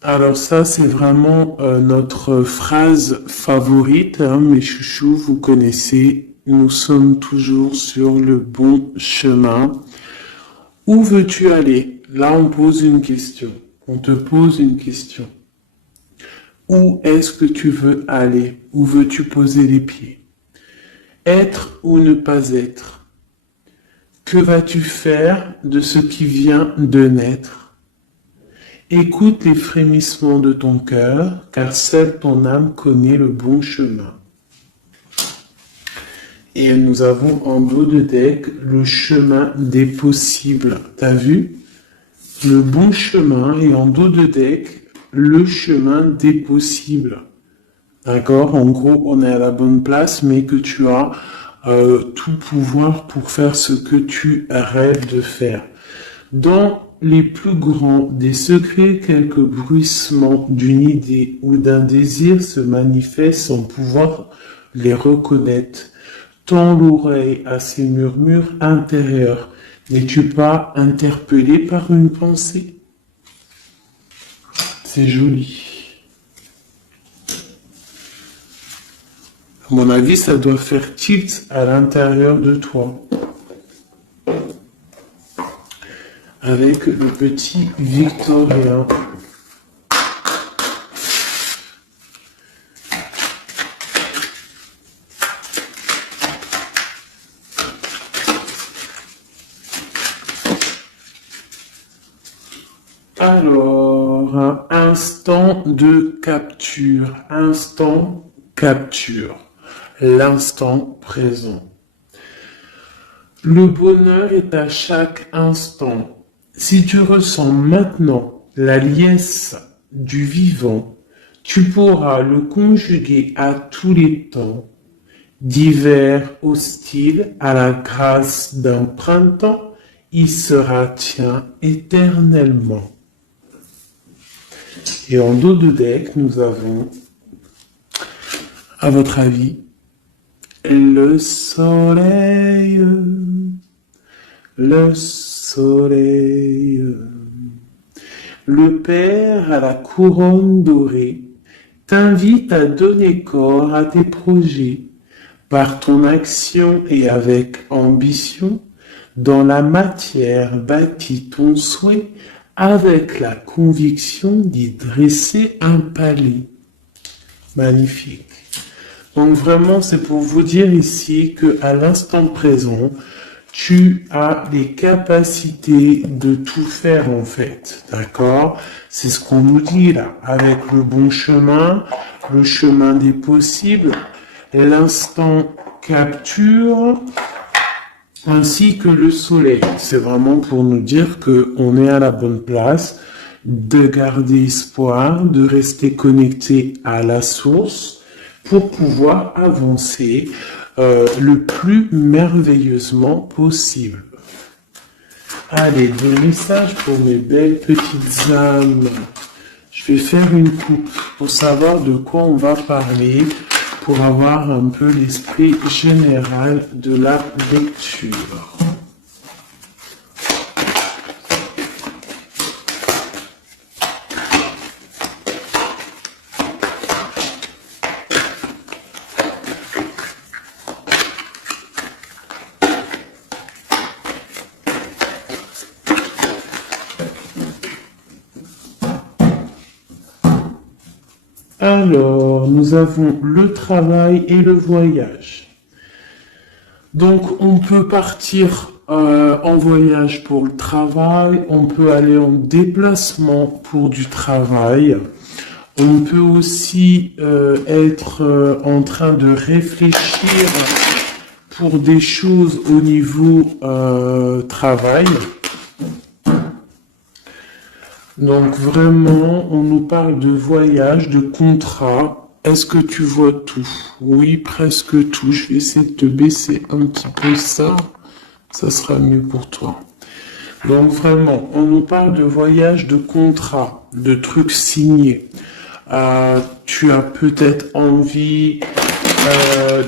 Alors ça, c'est vraiment notre phrase favorite, hein, mes chouchous, vous connaissez, nous sommes toujours sur le bon chemin. Où veux-tu aller? Là, on pose une question. On te pose une question. Où est-ce que tu veux aller? Où veux-tu poser les pieds? Être ou ne pas être? Que vas-tu faire de ce qui vient de naître? Écoute les frémissements de ton cœur, car seule ton âme connaît le bon chemin. Et nous avons en dos de deck le chemin des possibles. T'as vu? Le bon chemin et en dos de deck, le chemin des possibles. D'accord? En gros, on est à la bonne place, mais que tu as tout pouvoir pour faire ce que tu rêves de faire. Dans les plus grands des secrets, quelques bruissements d'une idée ou d'un désir se manifestent sans pouvoir les reconnaître. Tends l'oreille à ces murmures intérieurs. N'es-tu pas interpellé par une pensée? C'est joli. À mon avis, ça doit faire tilt à l'intérieur de toi. Avec le petit Victorien. Alors, instant de capture. Instant capture. L'instant présent. Le bonheur est à chaque instant. Si tu ressens maintenant la liesse du vivant, tu pourras le conjuguer à tous les temps, d'hiver hostile à la grâce d'un printemps, il sera tien éternellement. Et en dos de deck, nous avons, à votre avis, le soleil, le soleil, le Père à la couronne dorée t'invite à donner corps à tes projets par ton action et avec ambition. Dans la matière bâtis ton souhait avec la conviction d'y dresser un palais. Magnifique. Donc vraiment, c'est pour vous dire ici que à l'instant présent, tu as les capacités de tout faire en fait, d'accord? C'est ce qu'on nous dit là, avec le bon chemin, le chemin des possibles, l'instant capture, ainsi que le soleil. C'est vraiment pour nous dire que on est à la bonne place, de garder espoir, de rester connecté à la source, pour pouvoir avancer le plus merveilleusement possible. Allez, des messages pour mes belles petites âmes. Je vais faire une coupe pour savoir de quoi on va parler, pour avoir un peu l'esprit général de la lecture. Alors, nous avons le travail et le voyage. Donc, on peut partir en voyage pour le travail, on peut aller en déplacement pour du travail, on peut aussi être en train de réfléchir pour des choses au niveau travail. Donc vraiment, on nous parle de voyage, de contrat. Est-ce que tu vois tout? Oui, presque tout. Je vais essayer de te baisser un petit peu ça. Ça sera mieux pour toi. Donc vraiment, on nous parle de voyage, de contrat, de trucs signés. Tu as peut-être envie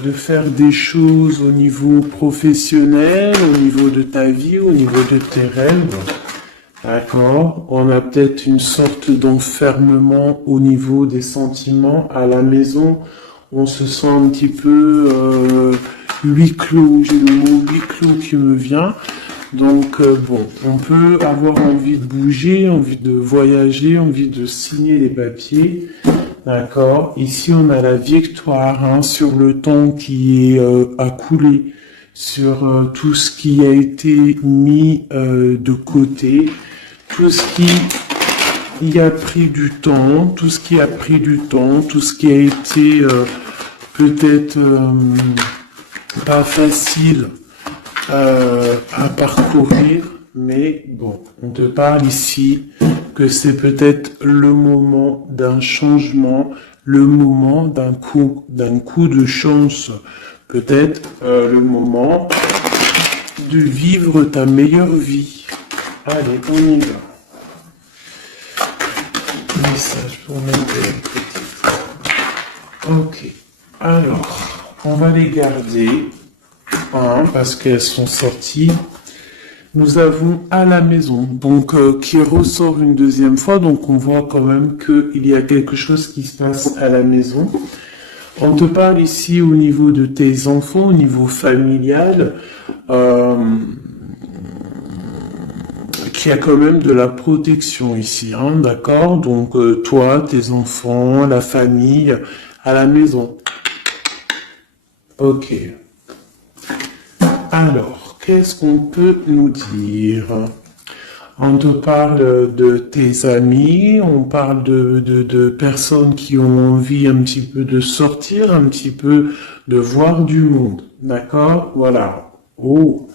de faire des choses au niveau professionnel, au niveau de ta vie, au niveau de tes rêves. D'accord? On a peut-être une sorte d'enfermement au niveau des sentiments à la maison. On se sent un petit peu huis clos. J'ai le mot huis clos qui me vient. Donc bon, on peut avoir envie de bouger, envie de voyager, envie de signer les papiers. D'accord? Ici, on a la victoire hein, sur le temps qui est à couler, sur tout ce qui a été mis de côté, tout ce qui y a pris du temps, tout ce qui a pris du temps, tout ce qui a été peut-être pas facile à parcourir, mais bon, on te parle ici que c'est peut-être le moment d'un changement, le moment d'un coup de chance, peut-être le moment de vivre ta meilleure vie. Allez, on y va. Message pour m'aider. Ok. Alors, on va les garder hein, parce qu'elles sont sorties. Nous avons à la maison, donc qui ressort une deuxième fois, donc on voit quand même qu'il y a quelque chose qui se passe à la maison. On te parle ici au niveau de tes enfants, au niveau familial, qu'il y a quand même de la protection ici, hein, d'accord? Donc toi, tes enfants, la famille, à la maison. Ok. Alors, qu'est-ce qu'on peut nous dire? On te parle de tes amis, on parle de personnes qui ont envie un petit peu de sortir, un petit peu de voir du monde. D'accord? Voilà. Oh.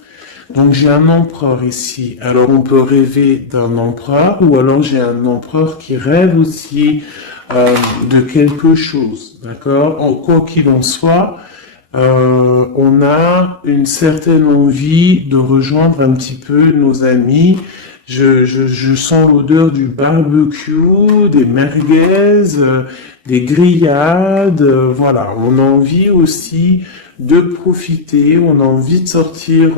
Donc j'ai un empereur ici. Alors on peut rêver d'un empereur ou alors j'ai un empereur qui rêve aussi de quelque chose. D'accord? Quoi qu'il en soit, on a une certaine envie de rejoindre un petit peu nos amis. Je sens l'odeur du barbecue, des merguez, des grillades. Voilà, on a envie aussi de profiter, on a envie de sortir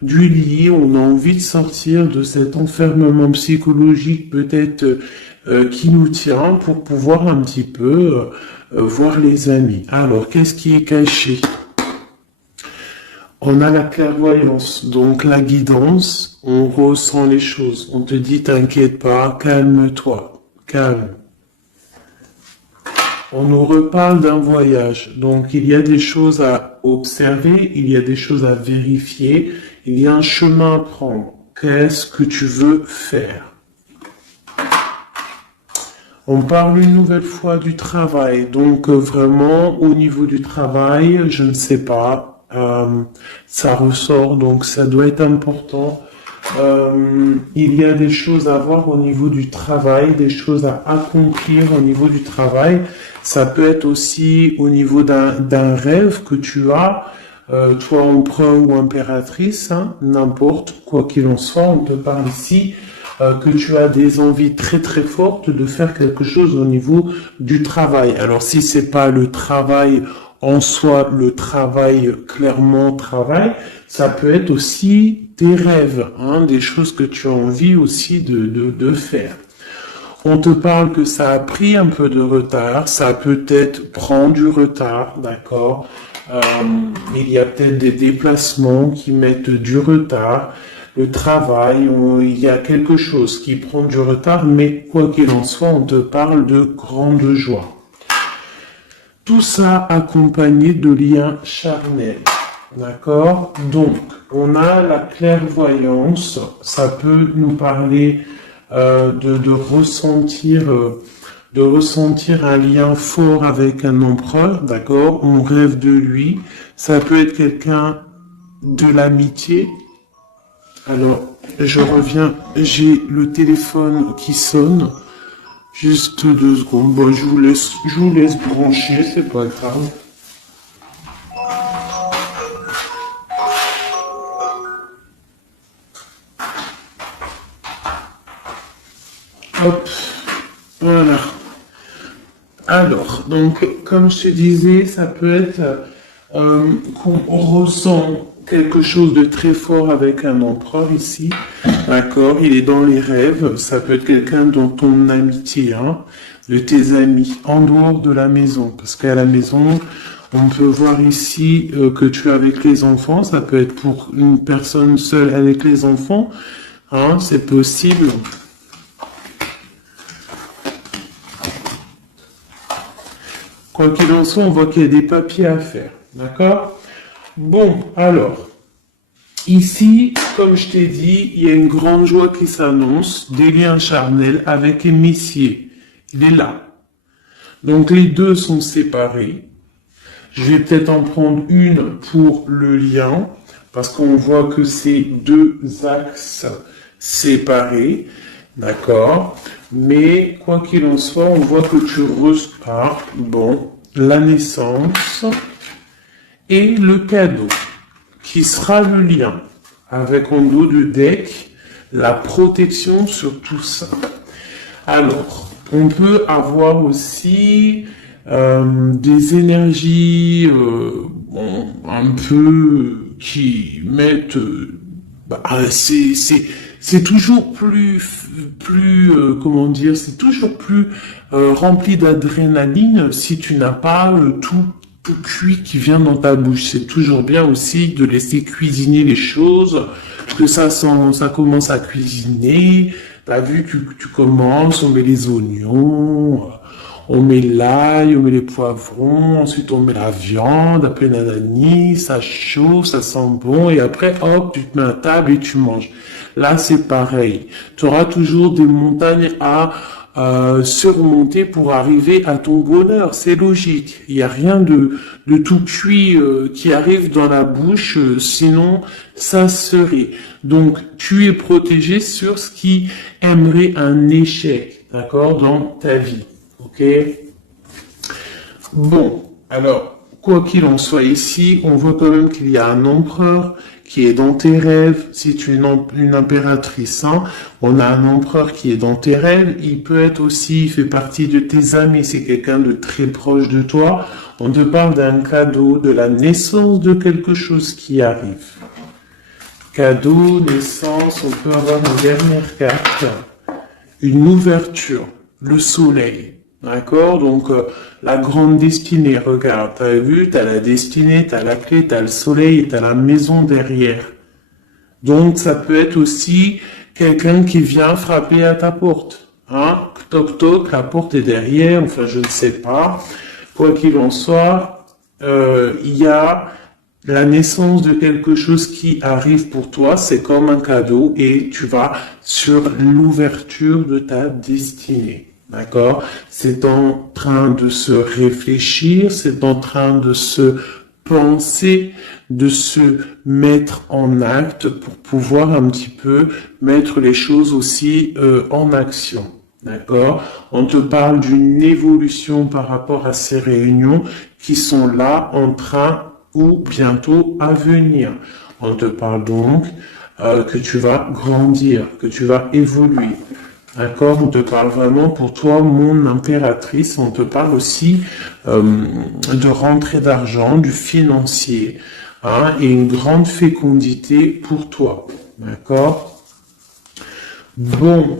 du lit, on a envie de sortir de cet enfermement psychologique peut-être qui nous tient pour pouvoir un petit peu voir les amis. Alors, qu'est-ce qui est caché? On a la clairvoyance, donc la guidance, on ressent les choses. On te dit, t'inquiète pas, calme-toi, calme. On nous reparle d'un voyage, donc il y a des choses à observer, il y a des choses à vérifier, il y a un chemin à prendre. Qu'est-ce que tu veux faire? On parle une nouvelle fois du travail, donc vraiment au niveau du travail, je ne sais pas. Ça ressort, donc ça doit être important. Il y a des choses à voir au niveau du travail, des choses à accomplir au niveau du travail. Ça peut être aussi au niveau d'un rêve que tu as, toi empereur ou impératrice, hein, n'importe quoi qu'il en soit, on te parle ici que tu as des envies très très fortes de faire quelque chose au niveau du travail. Alors si c'est pas le travail en soi, le travail, clairement travail, ça peut être aussi tes rêves, hein, des choses que tu as envie aussi de faire. On te parle que ça a pris un peu de retard, ça peut-être prend du retard, d'accord? Il y a peut-être des déplacements qui mettent du retard. Le travail, il y a quelque chose qui prend du retard, mais quoi qu'il en soit, on te parle de grande joie. Tout ça accompagné de liens charnels. D'accord? Donc, on a la clairvoyance. Ça peut nous parler de ressentir un lien fort avec un empereur. D'accord? On rêve de lui. Ça peut être quelqu'un de l'amitié. Alors, je reviens. J'ai le téléphone qui sonne. Juste 2 secondes. Bon, je vous laisse brancher, c'est pas grave. Hop, voilà. Alors, donc, comme je te disais, ça peut être qu'on ressent quelque chose de très fort avec un empereur ici. D'accord, il est dans les rêves, ça peut être quelqu'un dont ton amitié, hein, de tes amis, en dehors de la maison, parce qu'à la maison, on peut voir ici que tu es avec les enfants, ça peut être pour une personne seule avec les enfants, hein, c'est possible. Quoi qu'il en soit, on voit qu'il y a des papiers à faire, d'accord? Bon, alors, ici, comme je t'ai dit, il y a une grande joie qui s'annonce, des liens charnels avec un messier. Il est là. Donc les deux sont séparés. Je vais peut-être en prendre une pour le lien, parce qu'on voit que c'est deux axes séparés, d'accord? Mais quoi qu'il en soit, on voit que tu repars, bon, la naissance et le cadeau, qui sera le lien, avec en dos de deck, la protection sur tout ça. Alors, on peut avoir aussi des énergies bon, un peu qui mettent... c'est toujours comment dire, c'est toujours plus rempli d'adrénaline si tu n'as pas tout cuit qui vient dans ta bouche. C'est toujours bien aussi de laisser cuisiner les choses, que ça commence à cuisiner. T'as vu, tu commences, on met les oignons, on met l'ail, on met les poivrons, ensuite on met la viande, après nanani, ça chauffe, ça sent bon, et après, hop, tu te mets à table et tu manges. Là, c'est pareil. Tu auras toujours des montagnes à surmonter pour arriver à ton bonheur. C'est logique. Il n'y a rien de tout cuit qui arrive dans la bouche, sinon ça serait. Donc, tu es protégé sur ce qui aimerait un échec, d'accord, dans ta vie. Ok? Bon, alors, quoi qu'il en soit ici, on voit quand même qu'il y a un empereur qui est dans tes rêves. Si tu es une impératrice, hein, on a un empereur qui est dans tes rêves. Il peut être aussi, il fait partie de tes amis. C'est quelqu'un de très proche de toi. On te parle d'un cadeau, de la naissance de quelque chose qui arrive. Cadeau, naissance, on peut avoir une dernière carte. Une ouverture, le soleil. D'accord? Donc, la grande destinée, regarde, t'as vu, t'as la destinée, t'as la clé, t'as le soleil et t'as la maison derrière. Donc, ça peut être aussi quelqu'un qui vient frapper à ta porte. Hein? Toc toc, la porte est derrière, enfin, je ne sais pas. Quoi qu'il en soit, il y a la naissance de quelque chose qui arrive pour toi, c'est comme un cadeau et tu vas sur l'ouverture de ta destinée. D'accord? C'est en train de se réfléchir, c'est en train de se penser, de se mettre en acte pour pouvoir un petit peu mettre les choses aussi en action. D'accord? On te parle d'une évolution par rapport à ces réunions qui sont là en train ou bientôt à venir. On te parle donc que tu vas grandir, que tu vas évoluer. D'accord, on te parle vraiment pour toi, mon impératrice. On te parle aussi de rentrée d'argent, du financier, hein, et une grande fécondité pour toi. D'accord. Bon,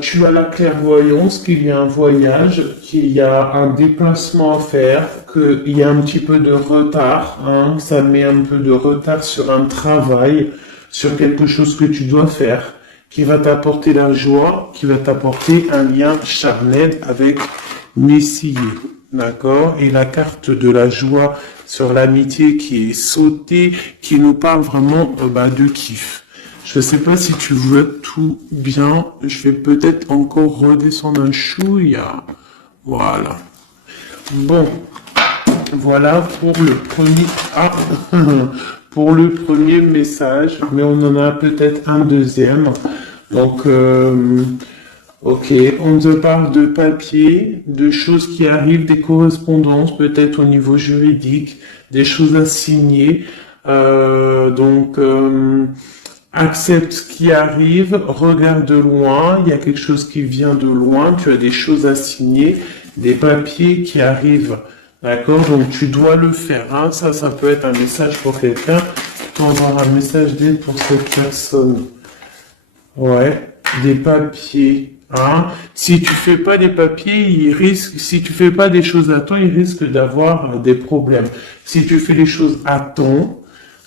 tu as la clairvoyance qu'il y a un voyage, qu'il y a un déplacement à faire, qu'il y a un petit peu de retard, hein, ça met un peu de retard sur un travail, sur quelque chose que tu dois faire, qui va t'apporter la joie, qui va t'apporter un lien charnel avec Messier, d'accord? Et la carte de la joie sur l'amitié qui est sautée, qui nous parle vraiment de kiff. Je ne sais pas si tu vois tout bien, je vais peut-être encore redescendre un chouïa. Voilà. Bon, voilà pour le premier... pour le premier message, mais on en a peut-être un deuxième. Donc, ok, on te parle de papier, de choses qui arrivent, des correspondances, peut-être au niveau juridique, des choses à signer. Accepte ce qui arrive, regarde de loin, il y a quelque chose qui vient de loin, tu as des choses à signer, des papiers qui arrivent. D'accord? Donc, tu dois le faire. Hein. Ça peut être un message pour quelqu'un plutôt avoir un message d'aide pour cette personne. Ouais, des papiers. Hein. Si tu fais pas des papiers, si tu fais pas des choses à temps, il risque d'avoir des problèmes. Si tu fais les choses à temps,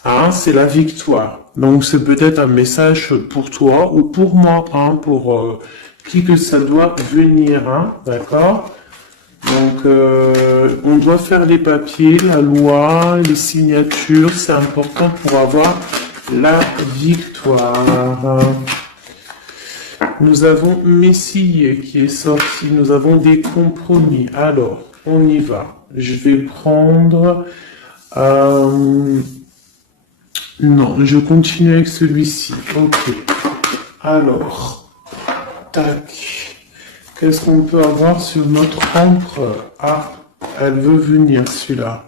hein, c'est la victoire. Donc c'est peut-être un message pour toi ou pour moi, hein, pour qui que ça doit venir, hein, d'accord? Donc on doit faire les papiers, la loi, les signatures, c'est important pour avoir la victoire. Nous avons Messie qui est sorti, nous avons des compromis. Alors, on y va. Je vais prendre... non, je continue avec celui-ci. Ok. Alors, tac. Qu'est-ce qu'on peut avoir sur notre empereur? Ah, elle veut venir, celui-là.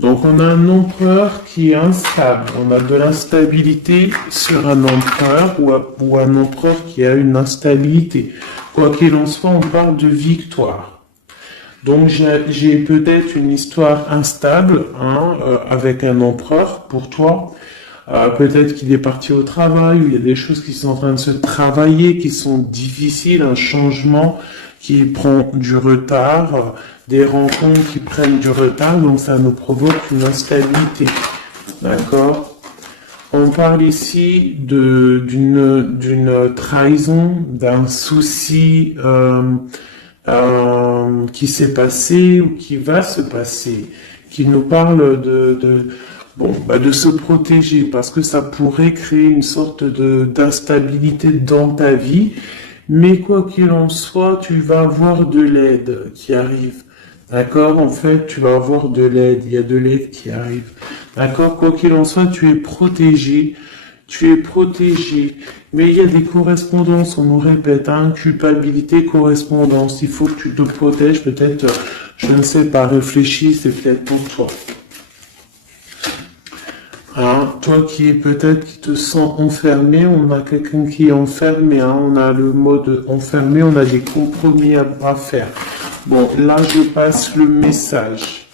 Donc, on a un empereur qui est instable. On a de l'instabilité sur un empereur ou un empereur qui a une instabilité. Quoi qu'il en soit, on parle de victoire. Donc, j'ai peut-être une histoire instable hein, avec un empereur pour toi. Peut-être qu'il est parti au travail, ou il y a des choses qui sont en train de se travailler, qui sont difficiles, un changement qui prend du retard, des rencontres qui prennent du retard, donc ça nous provoque une instabilité. D'accord? On parle ici d'une trahison, d'un souci qui s'est passé ou qui va se passer, qui nous parle de se protéger parce que ça pourrait créer une sorte d'instabilité dans ta vie. Mais quoi qu'il en soit, tu vas avoir de l'aide qui arrive. D'accord? En fait, tu vas avoir de l'aide. Il y a de l'aide qui arrive. D'accord? Quoi qu'il en soit, tu es protégé. Tu es protégé. Mais il y a des correspondances, on nous répète, hein, culpabilité, correspondance. Il faut que tu te protèges. Peut-être, je ne sais pas, réfléchis, c'est peut-être pour toi. Hein, toi qui te sens enfermé, on a quelqu'un qui est enfermé, hein, on a le mode enfermé, on a des compromis à faire. Bon, là je passe le message.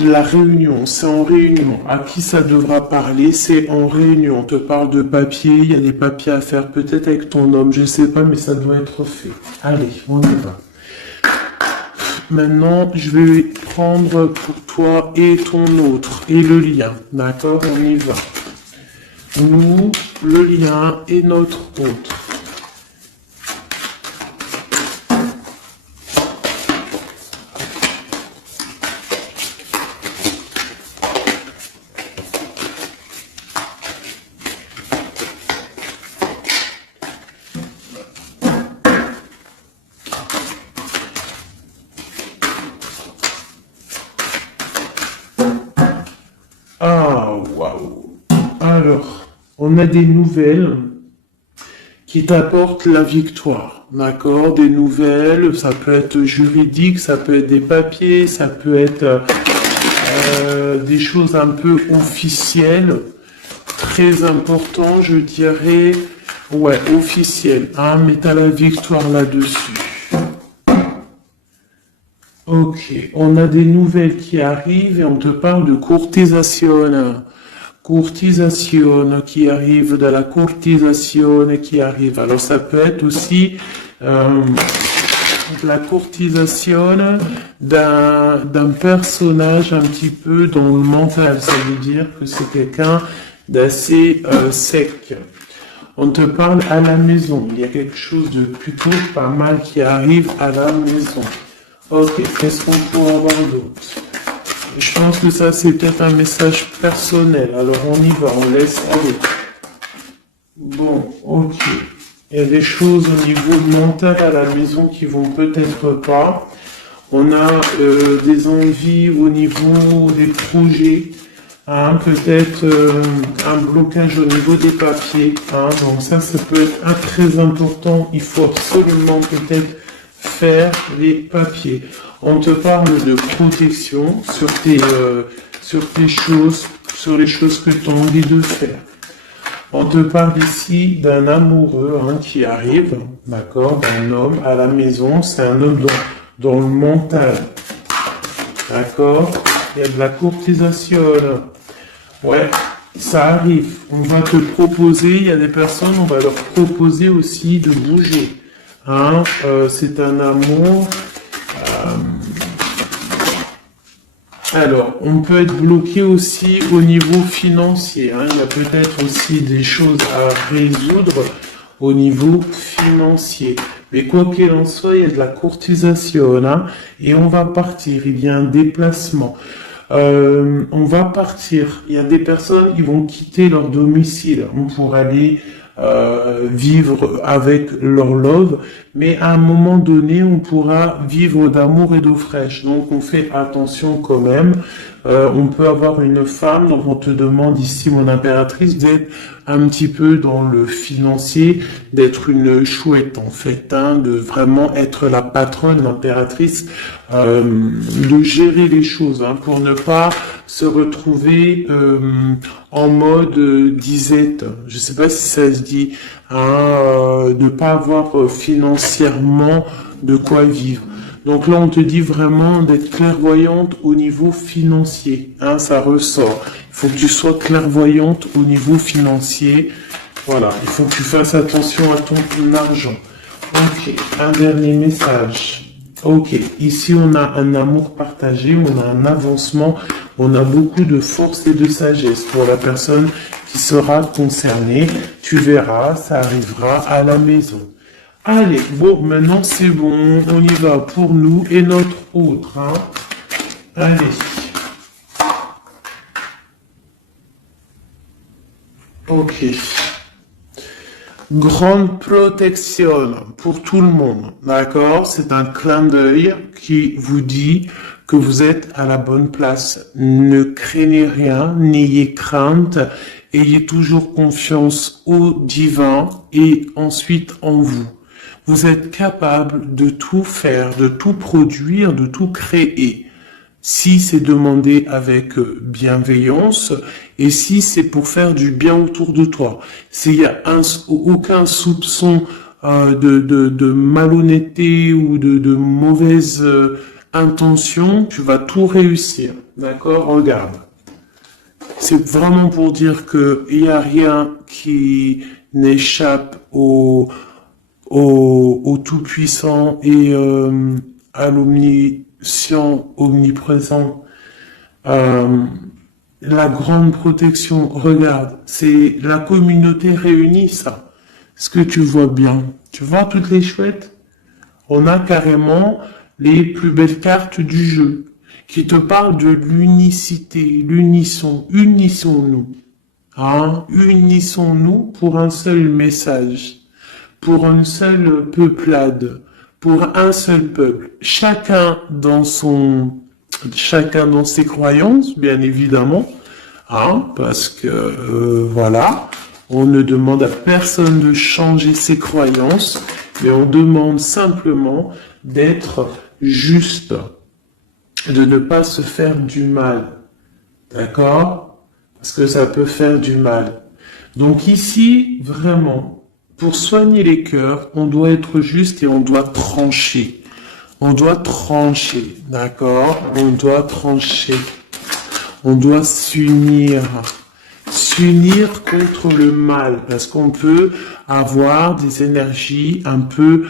La réunion, c'est en réunion. À qui ça devra parler? C'est en réunion. On te parle de papier, il y a des papiers à faire, peut-être avec ton homme, je sais pas, mais ça doit être fait. Allez, on y va. Maintenant, je vais prendre pour toi et ton autre, et le lien. D'accord? On y va. Nous, le lien et notre autre. Ah, waouh. Alors, on a des nouvelles qui t'apportent la victoire, d'accord? Des nouvelles, ça peut être juridique, ça peut être des papiers, ça peut être des choses un peu officielles, très important, je dirais, ouais, officielles, hein, mais t'as la victoire là-dessus. Ok, on a des nouvelles qui arrivent et on te parle de courtisation. Courtisation qui arrive, de la courtisation qui arrive. Alors ça peut être aussi de la courtisation d'un personnage un petit peu dans le mental. Ça veut dire que c'est quelqu'un d'assez sec. On te parle à la maison. Il y a quelque chose de plutôt pas mal qui arrive à la maison. Ok, qu'est-ce qu'on peut avoir d'autre? Je pense que ça, c'est peut-être un message personnel. Alors, on y va, on laisse aller. Bon, ok. Il y a des choses au niveau mental à la maison qui vont peut-être pas. On a des envies au niveau des projets. Hein, peut-être un blocage au niveau des papiers. Hein, donc ça peut être très important. Il faut absolument peut-être faire les papiers. On te parle de protection sur tes choses, sur les choses que tu as envie de faire. On te parle ici d'un amoureux hein, qui arrive, d'accord, d'un homme à la maison. C'est un homme dans le mental, d'accord. Il y a de la courtisation. Ouais, ça arrive. On va te proposer, il y a des personnes, on va leur proposer aussi de bouger. Hein, c'est un amour. Alors, on peut être bloqué aussi au niveau financier. Hein. Il y a peut-être aussi des choses à résoudre au niveau financier. Mais quoi qu'il en soit, il y a de la courtisation. Hein, et on va partir. Il y a un déplacement. On va partir. Il y a des personnes qui vont quitter leur domicile pour aller vivre avec leur love, mais à un moment donné, on pourra vivre d'amour et d'eau fraîche. Donc, on fait attention quand même. On peut avoir une femme, donc on te demande ici, mon impératrice, d'être un petit peu dans le financier, d'être une chouette en fait, hein, de vraiment être la patronne, l'impératrice, de gérer les choses, hein, pour ne pas se retrouver en mode disette. Je sais pas si ça se dit, hein, ne pas avoir financièrement de quoi vivre. Donc là, on te dit vraiment d'être clairvoyante au niveau financier. Hein, ça ressort. Il faut que tu sois clairvoyante au niveau financier. Voilà, il faut que tu fasses attention à ton argent. Ok, un dernier message. Ok, ici on a un amour partagé, on a un avancement, on a beaucoup de force et de sagesse pour la personne qui sera concernée. Tu verras, ça arrivera à la maison. Allez, bon, maintenant c'est bon, on y va pour nous et notre autre. Hein. Allez. Ok. Grande protection pour tout le monde, d'accord? C'est un clin d'œil qui vous dit que vous êtes à la bonne place. Ne craignez rien, n'ayez crainte, ayez toujours confiance au divin et ensuite en vous. Vous êtes capable de tout faire, de tout produire, de tout créer. Si c'est demandé avec bienveillance et si c'est pour faire du bien autour de toi. S'il y a aucun soupçon de malhonnêteté ou de mauvaise intention, tu vas tout réussir. D'accord? Regarde. C'est vraiment pour dire que il n'y a rien qui n'échappe au Tout-Puissant et à l'Omniscient, omniprésent, la grande protection. Regarde, c'est la communauté réunie, ça. Est-ce que tu vois bien? Tu vois toutes les chouettes? On a carrément les plus belles cartes du jeu qui te parlent de l'unicité, l'unisson, unissons-nous. Hein? Unissons-nous pour un seul message, pour une seule peuplade, pour un seul peuple. Chacun dans ses croyances, bien évidemment, hein, parce que voilà, on ne demande à personne de changer ses croyances, mais on demande simplement d'être juste, de ne pas se faire du mal, d'accord? Parce que ça peut faire du mal. Donc ici, vraiment, pour soigner les cœurs, on doit être juste et on doit trancher. On doit trancher, d'accord? On doit trancher. On doit s'unir. S'unir contre le mal. Parce qu'on peut avoir des énergies un peu...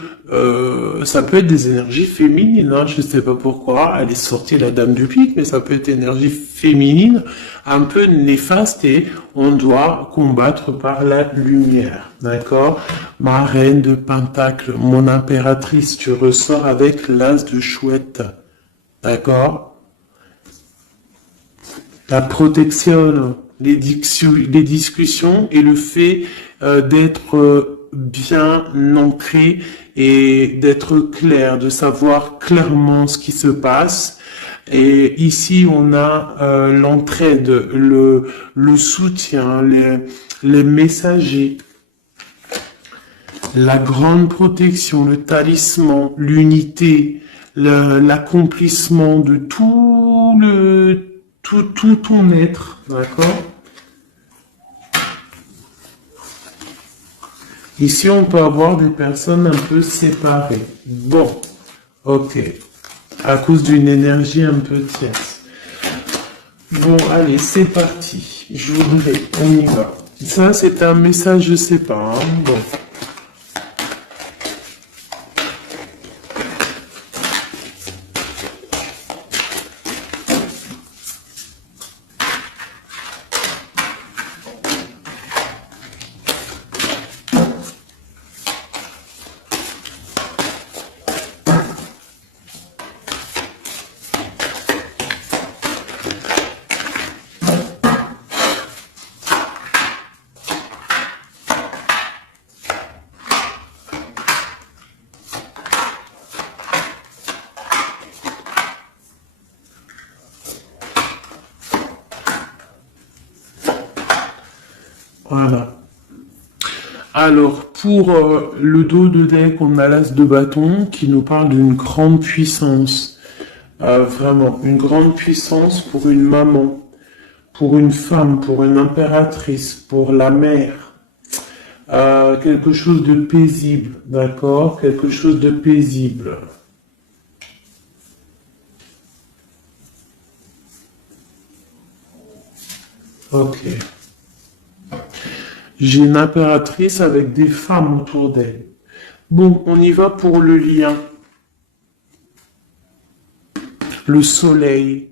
ça peut être des énergies féminines, hein, je ne sais pas pourquoi. Elle est sortie la dame du pique, mais ça peut être énergie féminine, un peu néfaste, et on doit combattre par la lumière. D'accord? Ma reine de Pentacle, mon impératrice, tu ressors avec l'as de chouette. D'accord? La protection, les discussions et le fait d'être bien ancré et d'être clair, de savoir clairement ce qui se passe. Et ici, on a l'entraide, le soutien, les messagers, la grande protection, le talisman, l'unité, l'accomplissement de tout ton être, d'accord? Ici, on peut avoir des personnes un peu séparées. Bon, ok. À cause d'une énergie un peu tierce. Bon, allez, c'est parti. je voudrais, on y va. Ça, c'est un message, je sais pas, hein. Bon. Voilà. Alors, pour le dos de deck, on a l'as de bâton qui nous parle d'une grande puissance. Vraiment, une grande puissance pour une maman, pour une femme, pour une impératrice, pour la mère. Quelque chose de paisible, d'accord? Quelque chose de paisible. Ok. J'ai une impératrice avec des femmes autour d'elle. Bon, on y va pour le lien. Le soleil.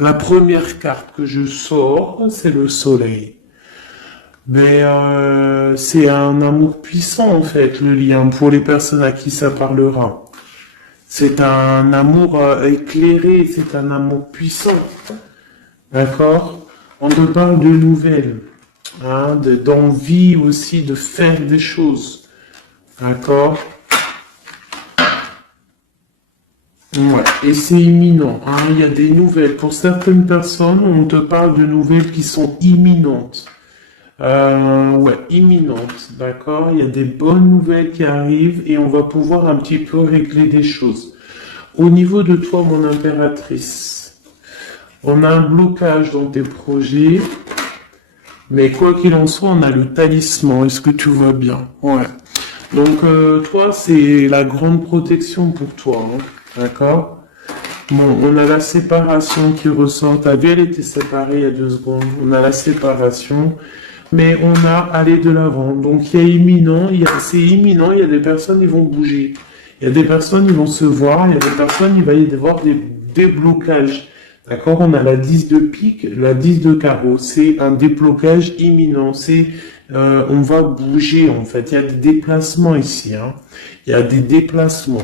La première carte que je sors, c'est le soleil. Mais c'est un amour puissant en fait, le lien, pour les personnes à qui ça parlera. C'est un amour éclairé, c'est un amour puissant. D'accord? On te parle de nouvelles, hein, d'envie aussi de faire des choses. D'accord? Ouais, et c'est imminent, hein. Il y a des nouvelles. Pour certaines personnes, on te parle de nouvelles qui sont imminentes. Ouais, imminentes, d'accord? Il y a des bonnes nouvelles qui arrivent et on va pouvoir un petit peu régler des choses. Au niveau de toi, mon impératrice, on a un blocage dans tes projets, mais quoi qu'il en soit, on a le talisman. Est-ce que tu vois bien? Ouais. Donc, toi, c'est la grande protection pour toi, hein. D'accord? Bon, on a la séparation qui ressort. T'as vu, elle était séparée il y a 2 secondes. On a la séparation, mais on a allé de l'avant. Donc, il y a imminent, c'est imminent, il y a des personnes, qui vont bouger. Il y a des personnes, qui vont se voir. Il y a des personnes, il va y avoir des déblocages. D'accord? On a la 10 de pique, la 10 de carreau. C'est un déblocage imminent. On va bouger, en fait. Il y a des déplacements ici, hein. Il y a des déplacements.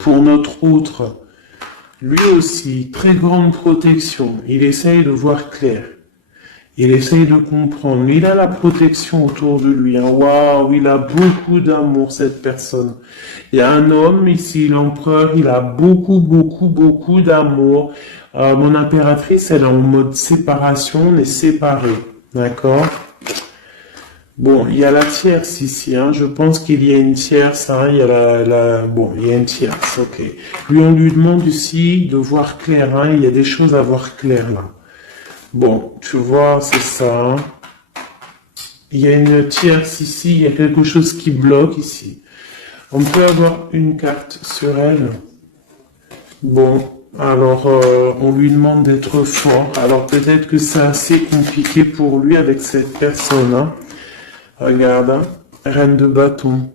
Pour notre autre, lui aussi, très grande protection. Il essaye de voir clair. Il essaye de comprendre. Il a la protection autour de lui, hein. Waouh, il a beaucoup d'amour, cette personne. Il y a un homme ici, l'empereur, il a beaucoup, beaucoup, beaucoup d'amour. Mon impératrice, elle est en mode séparation, on est séparés. D'accord? Bon, il y a la tierce ici, hein. Je pense qu'il y a une tierce, hein. Il y a bon, il y a une tierce, ok. Lui, on lui demande aussi de voir clair, hein. Il y a des choses à voir clair, là. Bon, tu vois, c'est ça, hein. Il y a une tierce ici, il y a quelque chose qui bloque ici. On peut avoir une carte sur elle. Bon, alors, on lui demande d'être fort. Alors, peut-être que c'est assez compliqué pour lui avec cette personne, hein. Regarde, hein. Reine de bâton.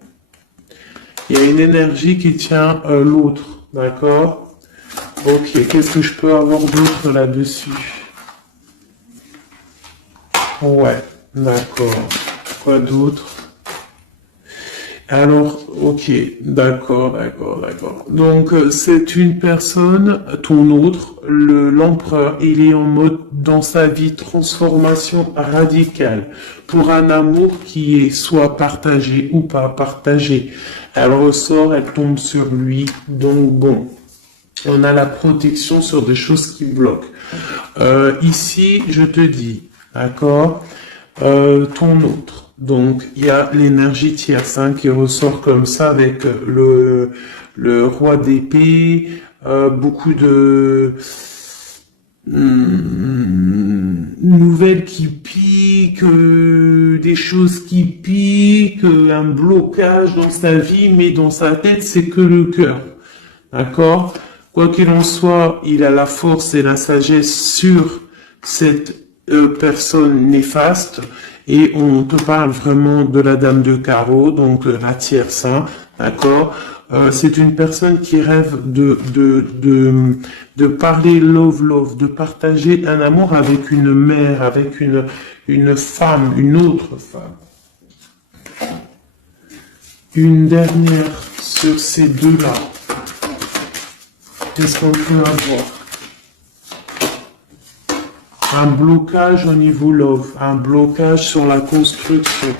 Il y a une énergie qui tient l'autre, d'accord? Ok, qu'est-ce que je peux avoir d'autre là-dessus? Ouais, d'accord. Quoi d'autre? Alors, ok, d'accord. Donc, c'est une personne, ton autre, l'empereur, il est en mode, dans sa vie, transformation radicale, pour un amour qui est soit partagé ou pas partagé. Elle ressort, elle tombe sur lui, donc bon, on a la protection sur des choses qui bloquent. Ici, je te dis, d'accord, ton autre. Donc, il y a l'énergie tierce, hein, qui ressort comme ça avec le roi d'épée, beaucoup de nouvelles qui piquent, des choses qui piquent, un blocage dans sa vie, mais dans sa tête, c'est que le cœur. D'accord? Quoi qu'il en soit, il a la force et la sagesse sur cette personne néfaste, et on te parle vraiment de la dame de carreau, donc la tierce, hein, d'accord. C'est une personne qui rêve de parler love, de partager un amour avec une mère, avec une femme, une autre femme. Une dernière sur ces deux-là. Qu'est-ce qu'on peut avoir? Un blocage au niveau love, un blocage sur la construction.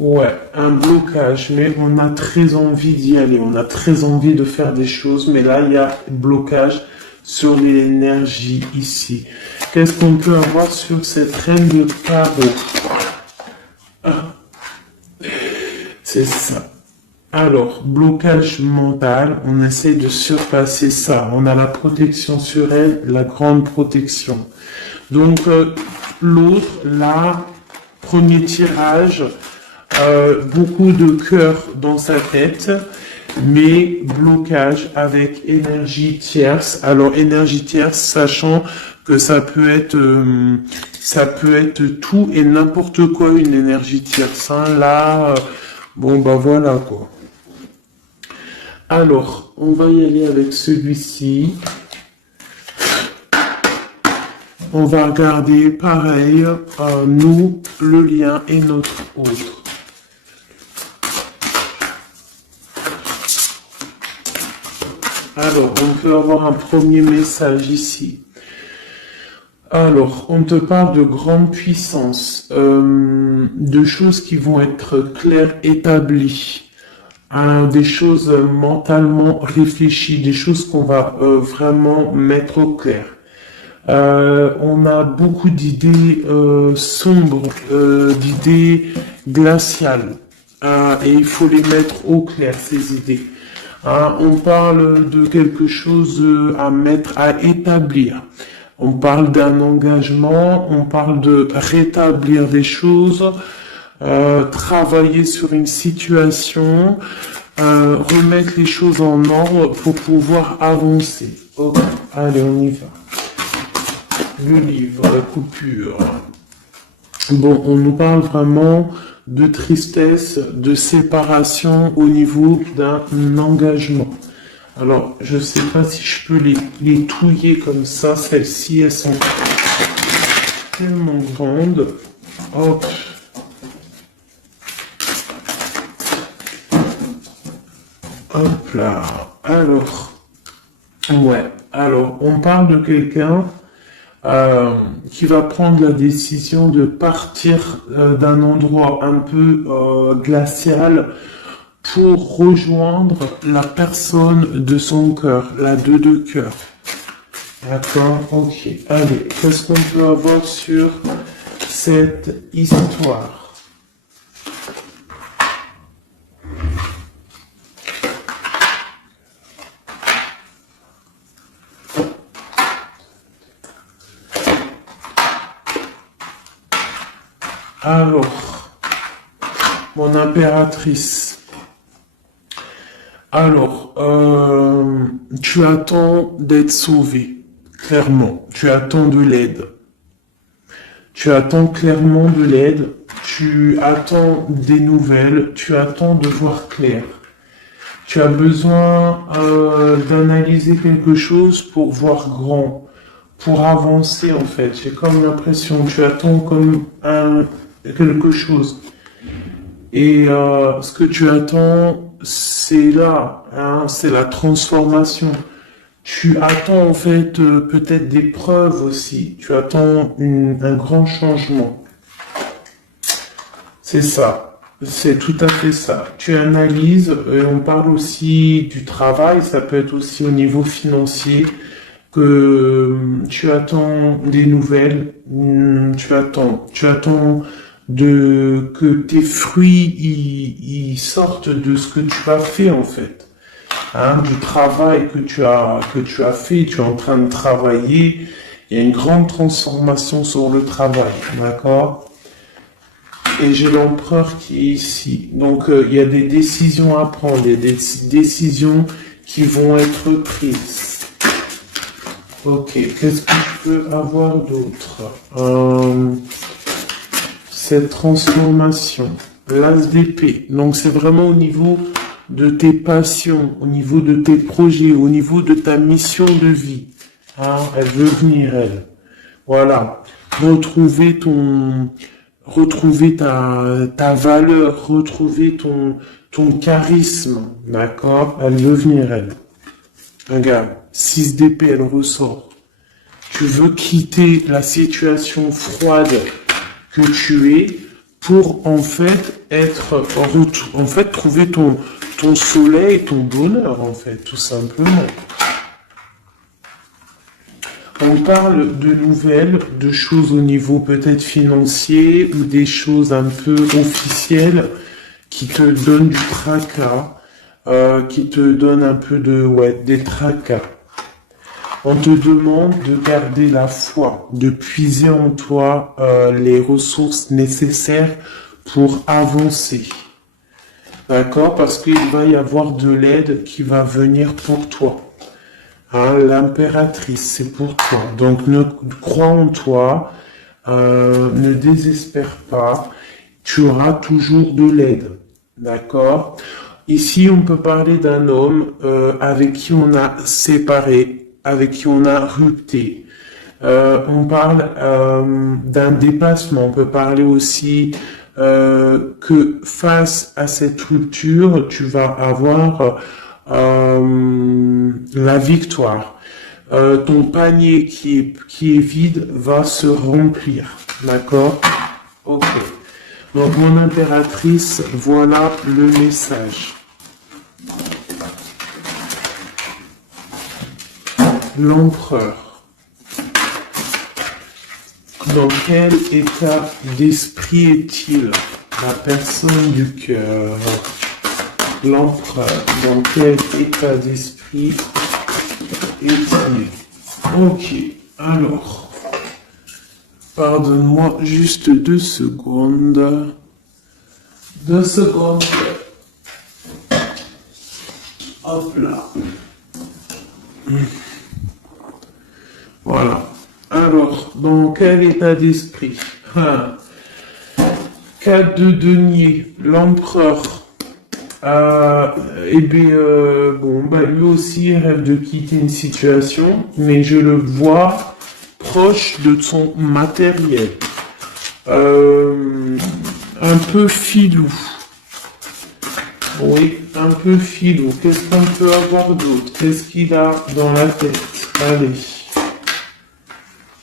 Ouais, un blocage, mais on a très envie d'y aller, on a très envie de faire des choses, mais là, il y a blocage sur l'énergie ici. Qu'est-ce qu'on peut avoir sur cette reine de carreau? C'est ça. Alors, blocage mental, on essaie de surpasser ça. On a la protection sur elle, la grande protection. Donc, l'autre, là, premier tirage, beaucoup de cœur dans sa tête, mais blocage avec énergie tierce. Alors, énergie tierce, sachant que ça peut être tout et n'importe quoi, une énergie tierce. Hein. Là, bon, bah voilà, quoi. Alors, on va y aller avec celui-ci. On va regarder, pareil, nous, le lien et notre autre. Alors, on peut avoir un premier message ici. Alors, on te parle de grande puissance, de choses qui vont être claires, établies, des choses mentalement réfléchies, des choses qu'on va vraiment mettre au clair. On a beaucoup d'idées sombres, d'idées glaciales, et il faut les mettre au clair, ces idées. On parle de quelque chose à établir. On parle d'un engagement, on parle de rétablir des choses, travailler sur une situation, remettre les choses en ordre pour pouvoir avancer. Ok, allez, on y va. Le livre, la coupure. Bon, on nous parle vraiment de tristesse, de séparation au niveau d'un engagement. Alors, je ne sais pas si je peux les touiller comme ça. Celles-ci, elles sont tellement grandes. Hop. Hop là. Alors, ouais. Alors, on parle de quelqu'un qui va prendre la décision de partir d'un endroit un peu glacial pour rejoindre la personne de son cœur, la 2 de cœur. D'accord, ok. Allez, qu'est-ce qu'on peut avoir sur cette histoire? Alors, mon impératrice. Alors, tu attends d'être sauvé, clairement. Tu attends de l'aide. Tu attends clairement de l'aide. Tu attends des nouvelles. Tu attends de voir clair. Tu as besoin d'analyser quelque chose pour voir grand, pour avancer en fait. J'ai comme l'impression, tu attends comme quelque chose. Et ce que tu attends, c'est là, hein, c'est la transformation. Tu attends en fait peut-être des preuves aussi. Tu attends un grand changement. C'est ça. C'est tout à fait ça. Tu analyses, et on parle aussi du travail, ça peut être aussi au niveau financier, que tu attends des nouvelles, tu attends que tes fruits ils sortent de ce que tu as fait en fait, hein, du travail que tu as fait, tu es en train de travailler, il y a une grande transformation sur le travail, d'accord? Et j'ai l'empereur qui est ici, donc il y a des décisions à prendre, il y a des décisions qui vont être prises. Ok, qu'est-ce que je peux avoir d'autre? Cette transformation, l'as d'épée. Donc c'est vraiment au niveau de tes passions, au niveau de tes projets, au niveau de ta mission de vie. Hein, elle veut venir, elle. Voilà. Retrouver ta valeur, retrouver ton charisme. D'accord? Elle veut venir, elle. Regarde, 6 d'épée, elle ressort. Tu veux quitter la situation froide que tu es pour en fait trouver ton soleil, ton bonheur en fait, tout simplement. On parle de nouvelles, de choses au niveau peut-être financier ou des choses un peu officielles qui te donnent du tracas, qui te donnent un peu des tracas. On te demande de garder la foi, de puiser en toi les ressources nécessaires pour avancer. D'accord? Parce qu'il va y avoir de l'aide qui va venir pour toi. Hein, l'impératrice, c'est pour toi. Donc, crois en toi, ne désespère pas. Tu auras toujours de l'aide. D'accord? Ici, on peut parler d'un homme avec qui on a séparé, avec qui on a rupté. On parle d'un dépassement. On peut parler aussi que face à cette rupture, tu vas avoir la victoire. Ton panier qui est vide va se remplir. D'accord? Ok. Donc, mon impératrice, voilà le message. L'empereur. Dans quel état d'esprit est-il? La personne du cœur. L'empereur. Dans quel état d'esprit est-il? Ok. Alors, pardonne-moi juste 2 secondes. 2 secondes. Hop là. Voilà. Alors, dans quel état d'esprit? 4 de denier, l'empereur. Lui aussi rêve de quitter une situation, mais je le vois proche de son matériel. Un peu filou. Oui, un peu filou. Qu'est-ce qu'on peut avoir d'autre? Qu'est-ce qu'il a dans la tête? Allez.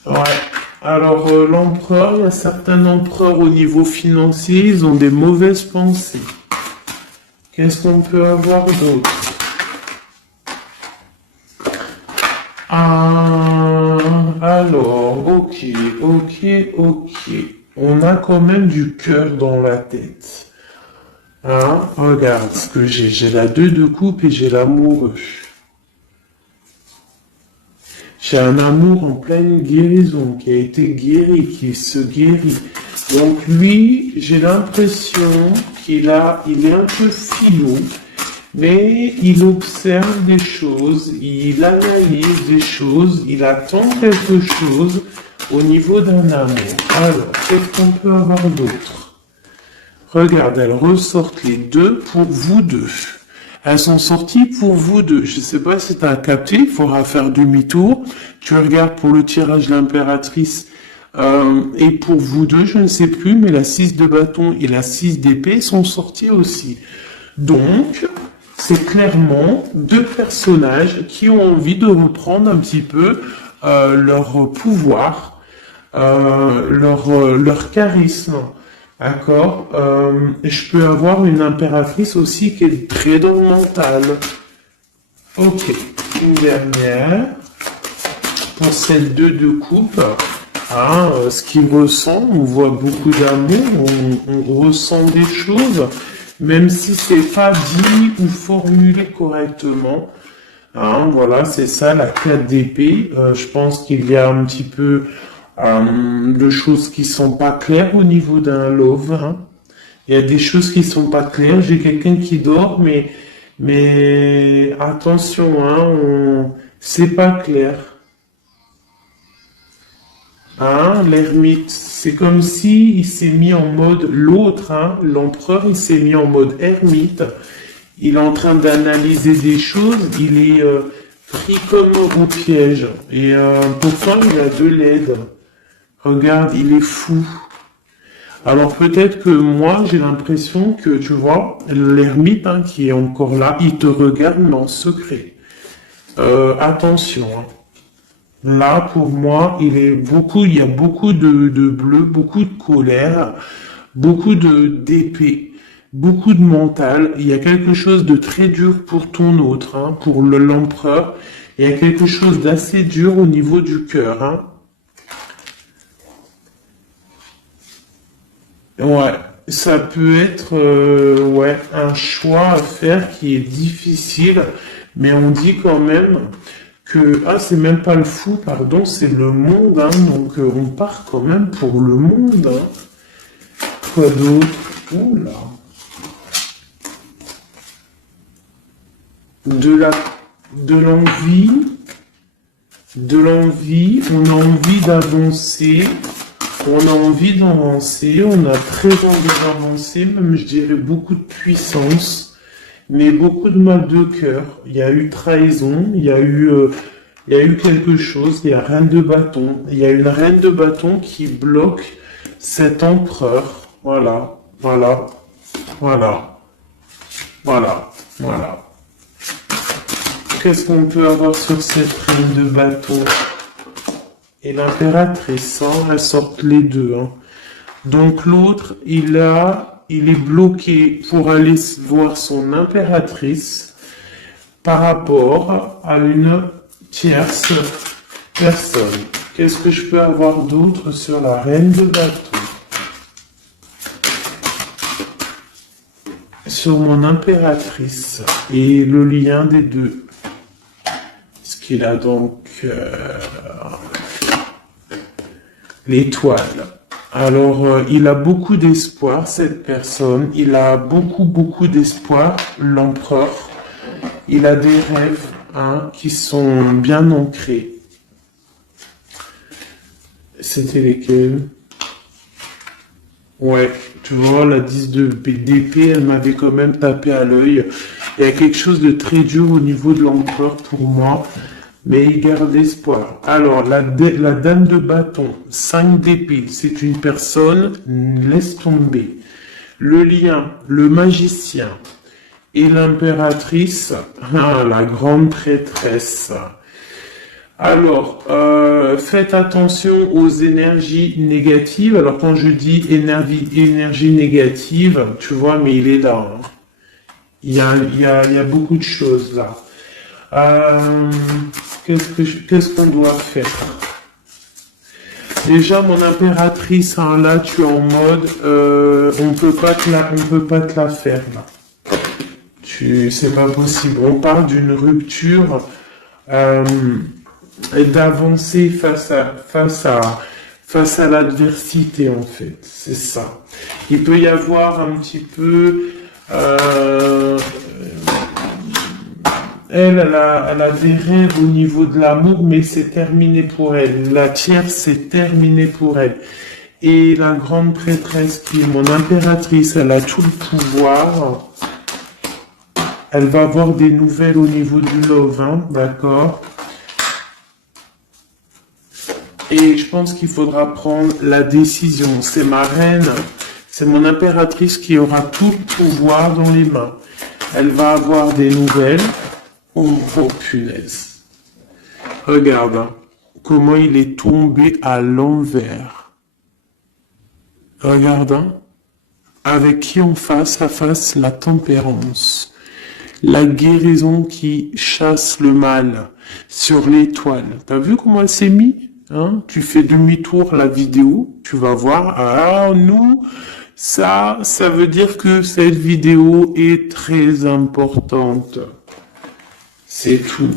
Ouais. Alors, l'empereur, il y a certains empereurs au niveau financier, ils ont des mauvaises pensées. Qu'est-ce qu'on peut avoir d'autre? Alors, ok. On a quand même du cœur dans la tête. Hein? Regarde ce que j'ai. J'ai la 2 de coupe et j'ai l'amoureux. J'ai un amour en pleine guérison, qui a été guéri, qui se guérit. Donc lui, j'ai l'impression il est un peu filou, mais il observe des choses, il analyse des choses, il attend quelque chose au niveau d'un amour. Alors, qu'est-ce qu'on peut avoir d'autre? Regarde, elles ressortent les 2 pour vous deux. Elles sont sorties pour vous deux. Je ne sais pas si tu as capté, il faudra faire demi-tour. Tu regardes pour le tirage de l'impératrice et pour vous deux, je ne sais plus, mais la 6 de bâton et la 6 d'épée sont sorties aussi. Donc, c'est clairement 2 personnages qui ont envie de reprendre un petit peu leur pouvoir, leur charisme. D'accord. Je peux avoir une impératrice aussi qui est très dans le mental. Ok. Une dernière. Pour cette 2 de coupe. Ce qu'il ressent, on voit beaucoup d'amour, on ressent des choses, même si c'est pas dit ou formulé correctement. Voilà, c'est ça la 4 d'épée. Je pense qu'il y a un petit peu de choses qui sont pas claires au niveau d'un love. Il y a des choses qui sont pas claires. J'ai quelqu'un qui dort, mais attention, c'est pas clair. Hein, l'ermite, c'est comme si il s'est mis en mode l'autre, hein, l'empereur, il s'est mis en mode ermite. Il est en train d'analyser des choses, il est pris comme au piège. Et pourtant, il a de l'aide. Regarde, il est fou. Alors peut-être que moi, j'ai l'impression que, tu vois, l'ermite hein, qui est encore là, il te regarde mais en secret. Attention. Hein. Là, pour moi, il y a beaucoup de bleu, beaucoup de colère, beaucoup d'épée, beaucoup de mental. Il y a quelque chose de très dur pour ton autre, hein, pour l'empereur. Il y a quelque chose d'assez dur au niveau du cœur. Hein. Ouais, ça peut être ouais, un choix à faire qui est difficile, mais on dit quand même que ah c'est même pas le fou, pardon, c'est le monde, hein, donc on part quand même pour le monde. Hein. Quoi d'autre? Oula. De la de l'envie, on a envie d'avancer. On a envie d'avancer, on a très envie d'avancer, même je dirais beaucoup de puissance, mais beaucoup de mal de cœur. Il y a eu trahison, il y a eu quelque chose, il y a reine de bâton. Il y a une reine de bâton qui bloque cet empereur. Voilà, voilà, voilà, voilà, voilà. Qu'est-ce qu'on peut avoir sur cette reine de bâton? Et l'impératrice, hein, elles sortent les deux. Hein. Donc l'autre, il est bloqué pour aller voir son impératrice par rapport à une tierce personne. Qu'est-ce que je peux avoir d'autre sur la reine de bâton? Sur mon impératrice et le lien des deux. Ce qu'il a donc... l'étoile. Alors, il a beaucoup d'espoir, cette personne. Il a beaucoup d'espoir, l'empereur. Il a des rêves hein, qui sont bien ancrés. C'était lesquels? Ouais, tu vois, la 10 d'épée, elle m'avait quand même tapé à l'œil. Il y a quelque chose de très dur au niveau de l'empereur pour moi. Mais il garde espoir. Alors, la dame de bâton, 5 d'épée, c'est une personne, laisse tomber. Le lien, le magicien et l'impératrice, la grande prêtresse. Alors, faites attention aux énergies négatives. Alors, quand je dis énergie négative, tu vois, mais il est là. Hein. Il y a beaucoup de choses là. Qu'est-ce qu'on doit faire? Déjà, mon impératrice, hein, là, tu es en mode, on peut pas te la faire, là. C'est pas possible. On parle d'une rupture, et d'avancer face à l'adversité, en fait. C'est ça. Il peut y avoir un petit peu, elle a des rêves au niveau de l'amour, mais c'est terminé pour elle. La tierce, c'est terminé pour elle. Et la grande prêtresse, qui est mon impératrice, elle a tout le pouvoir. Elle va avoir des nouvelles au niveau du love, hein, d'accord? Et je pense qu'il faudra prendre la décision. C'est ma reine, c'est mon impératrice qui aura tout le pouvoir dans les mains. Elle va avoir des nouvelles. Oh, punaise. Regarde hein, comment il est tombé à l'envers. Regarde hein, avec qui on face à face la tempérance. La guérison qui chasse le mal sur l'étoile. T'as vu comment elle s'est mise hein? Tu fais demi-tour la vidéo, tu vas voir. Ah, nous, ça veut dire que cette vidéo est très importante. C'est tout.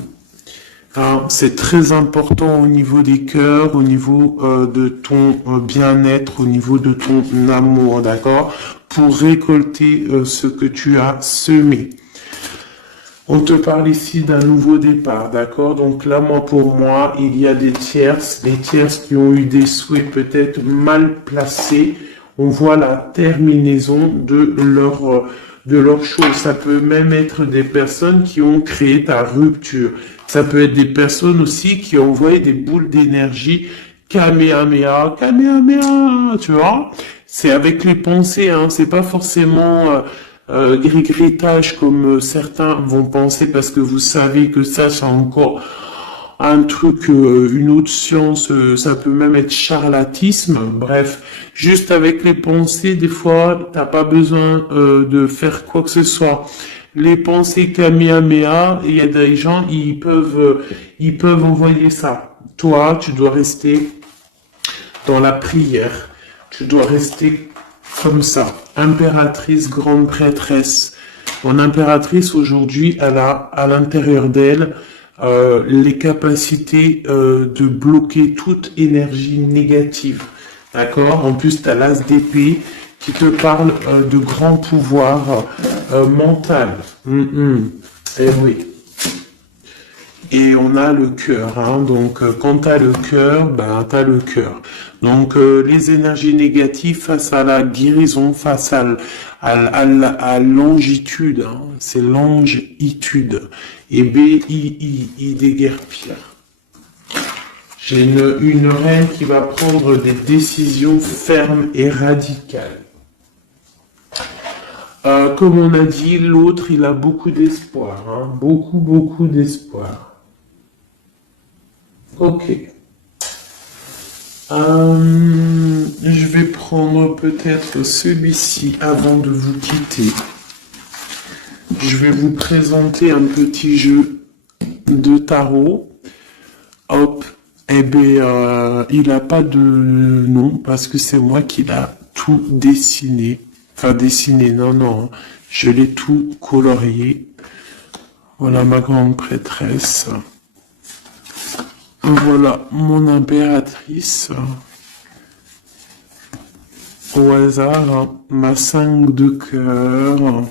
Hein, c'est très important au niveau des cœurs, au niveau de ton bien-être, au niveau de ton amour, d'accord? Pour récolter ce que tu as semé. On te parle ici d'un nouveau départ, d'accord? Donc là, moi, pour moi, il y a des tierces, les tierces qui ont eu des souhaits peut-être mal placés. On voit la terminaison de leur chose. Ça peut même être des personnes qui ont créé ta rupture. Ça peut être des personnes aussi qui ont envoyé des boules d'énergie. Kamehameha, Kamehameha, tu vois? C'est avec les pensées, hein. C'est pas forcément gris-grittage comme certains vont penser parce que vous savez que ça, c'est encore un truc, une autre science, ça peut même être charlatisme. Bref, juste avec les pensées, des fois, t'as pas besoin de faire quoi que ce soit. Les pensées Kamehameha, il y a des gens, ils peuvent envoyer ça. Toi, tu dois rester dans la prière. Tu dois rester comme ça. Impératrice, grande prêtresse. Mon impératrice, aujourd'hui, elle a à l'intérieur d'elle les capacités de bloquer toute énergie négative. D'accord? En plus, tu as l'as d'épée qui te parle de grand pouvoir mental. Eh oui. Et on a le cœur, hein. Donc quand t'as le cœur, ben t'as le cœur. Donc les énergies négatives face à la guérison, face à longitude, hein. C'est longitude. Et B-I-I déguerpir. J'ai une reine qui va prendre des décisions fermes et radicales. Comme on a dit, l'autre, il a beaucoup d'espoir, hein. Beaucoup d'espoir. Ok. Je vais prendre peut-être celui-ci avant de vous quitter. Je vais vous présenter un petit jeu de tarot. Hop. Eh bien, il n'a pas de nom parce que c'est moi qui l'a tout dessiné. Enfin, dessiné, non. Je l'ai tout colorié. Voilà ma grande prêtresse. Voilà mon impératrice. Au hasard, hein, ma 5 de cœur.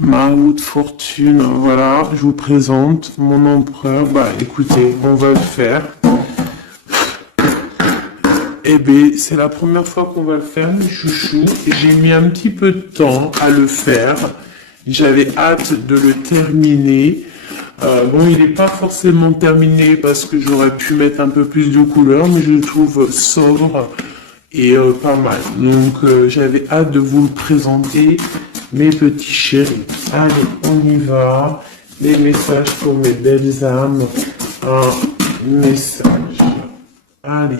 Ma haute fortune. Voilà, je vous présente mon empereur. Bah écoutez, on va le faire. Eh bien, c'est la première fois qu'on va le faire, mes chouchous. J'ai mis un petit peu de temps à le faire. J'avais hâte de le terminer. Bon, il n'est pas forcément terminé parce que j'aurais pu mettre un peu plus de couleurs, mais je le trouve sobre et pas mal. Donc, j'avais hâte de vous le présenter, mes petits chéris. Allez, on y va. Les messages pour mes belles âmes. Un message. Allez.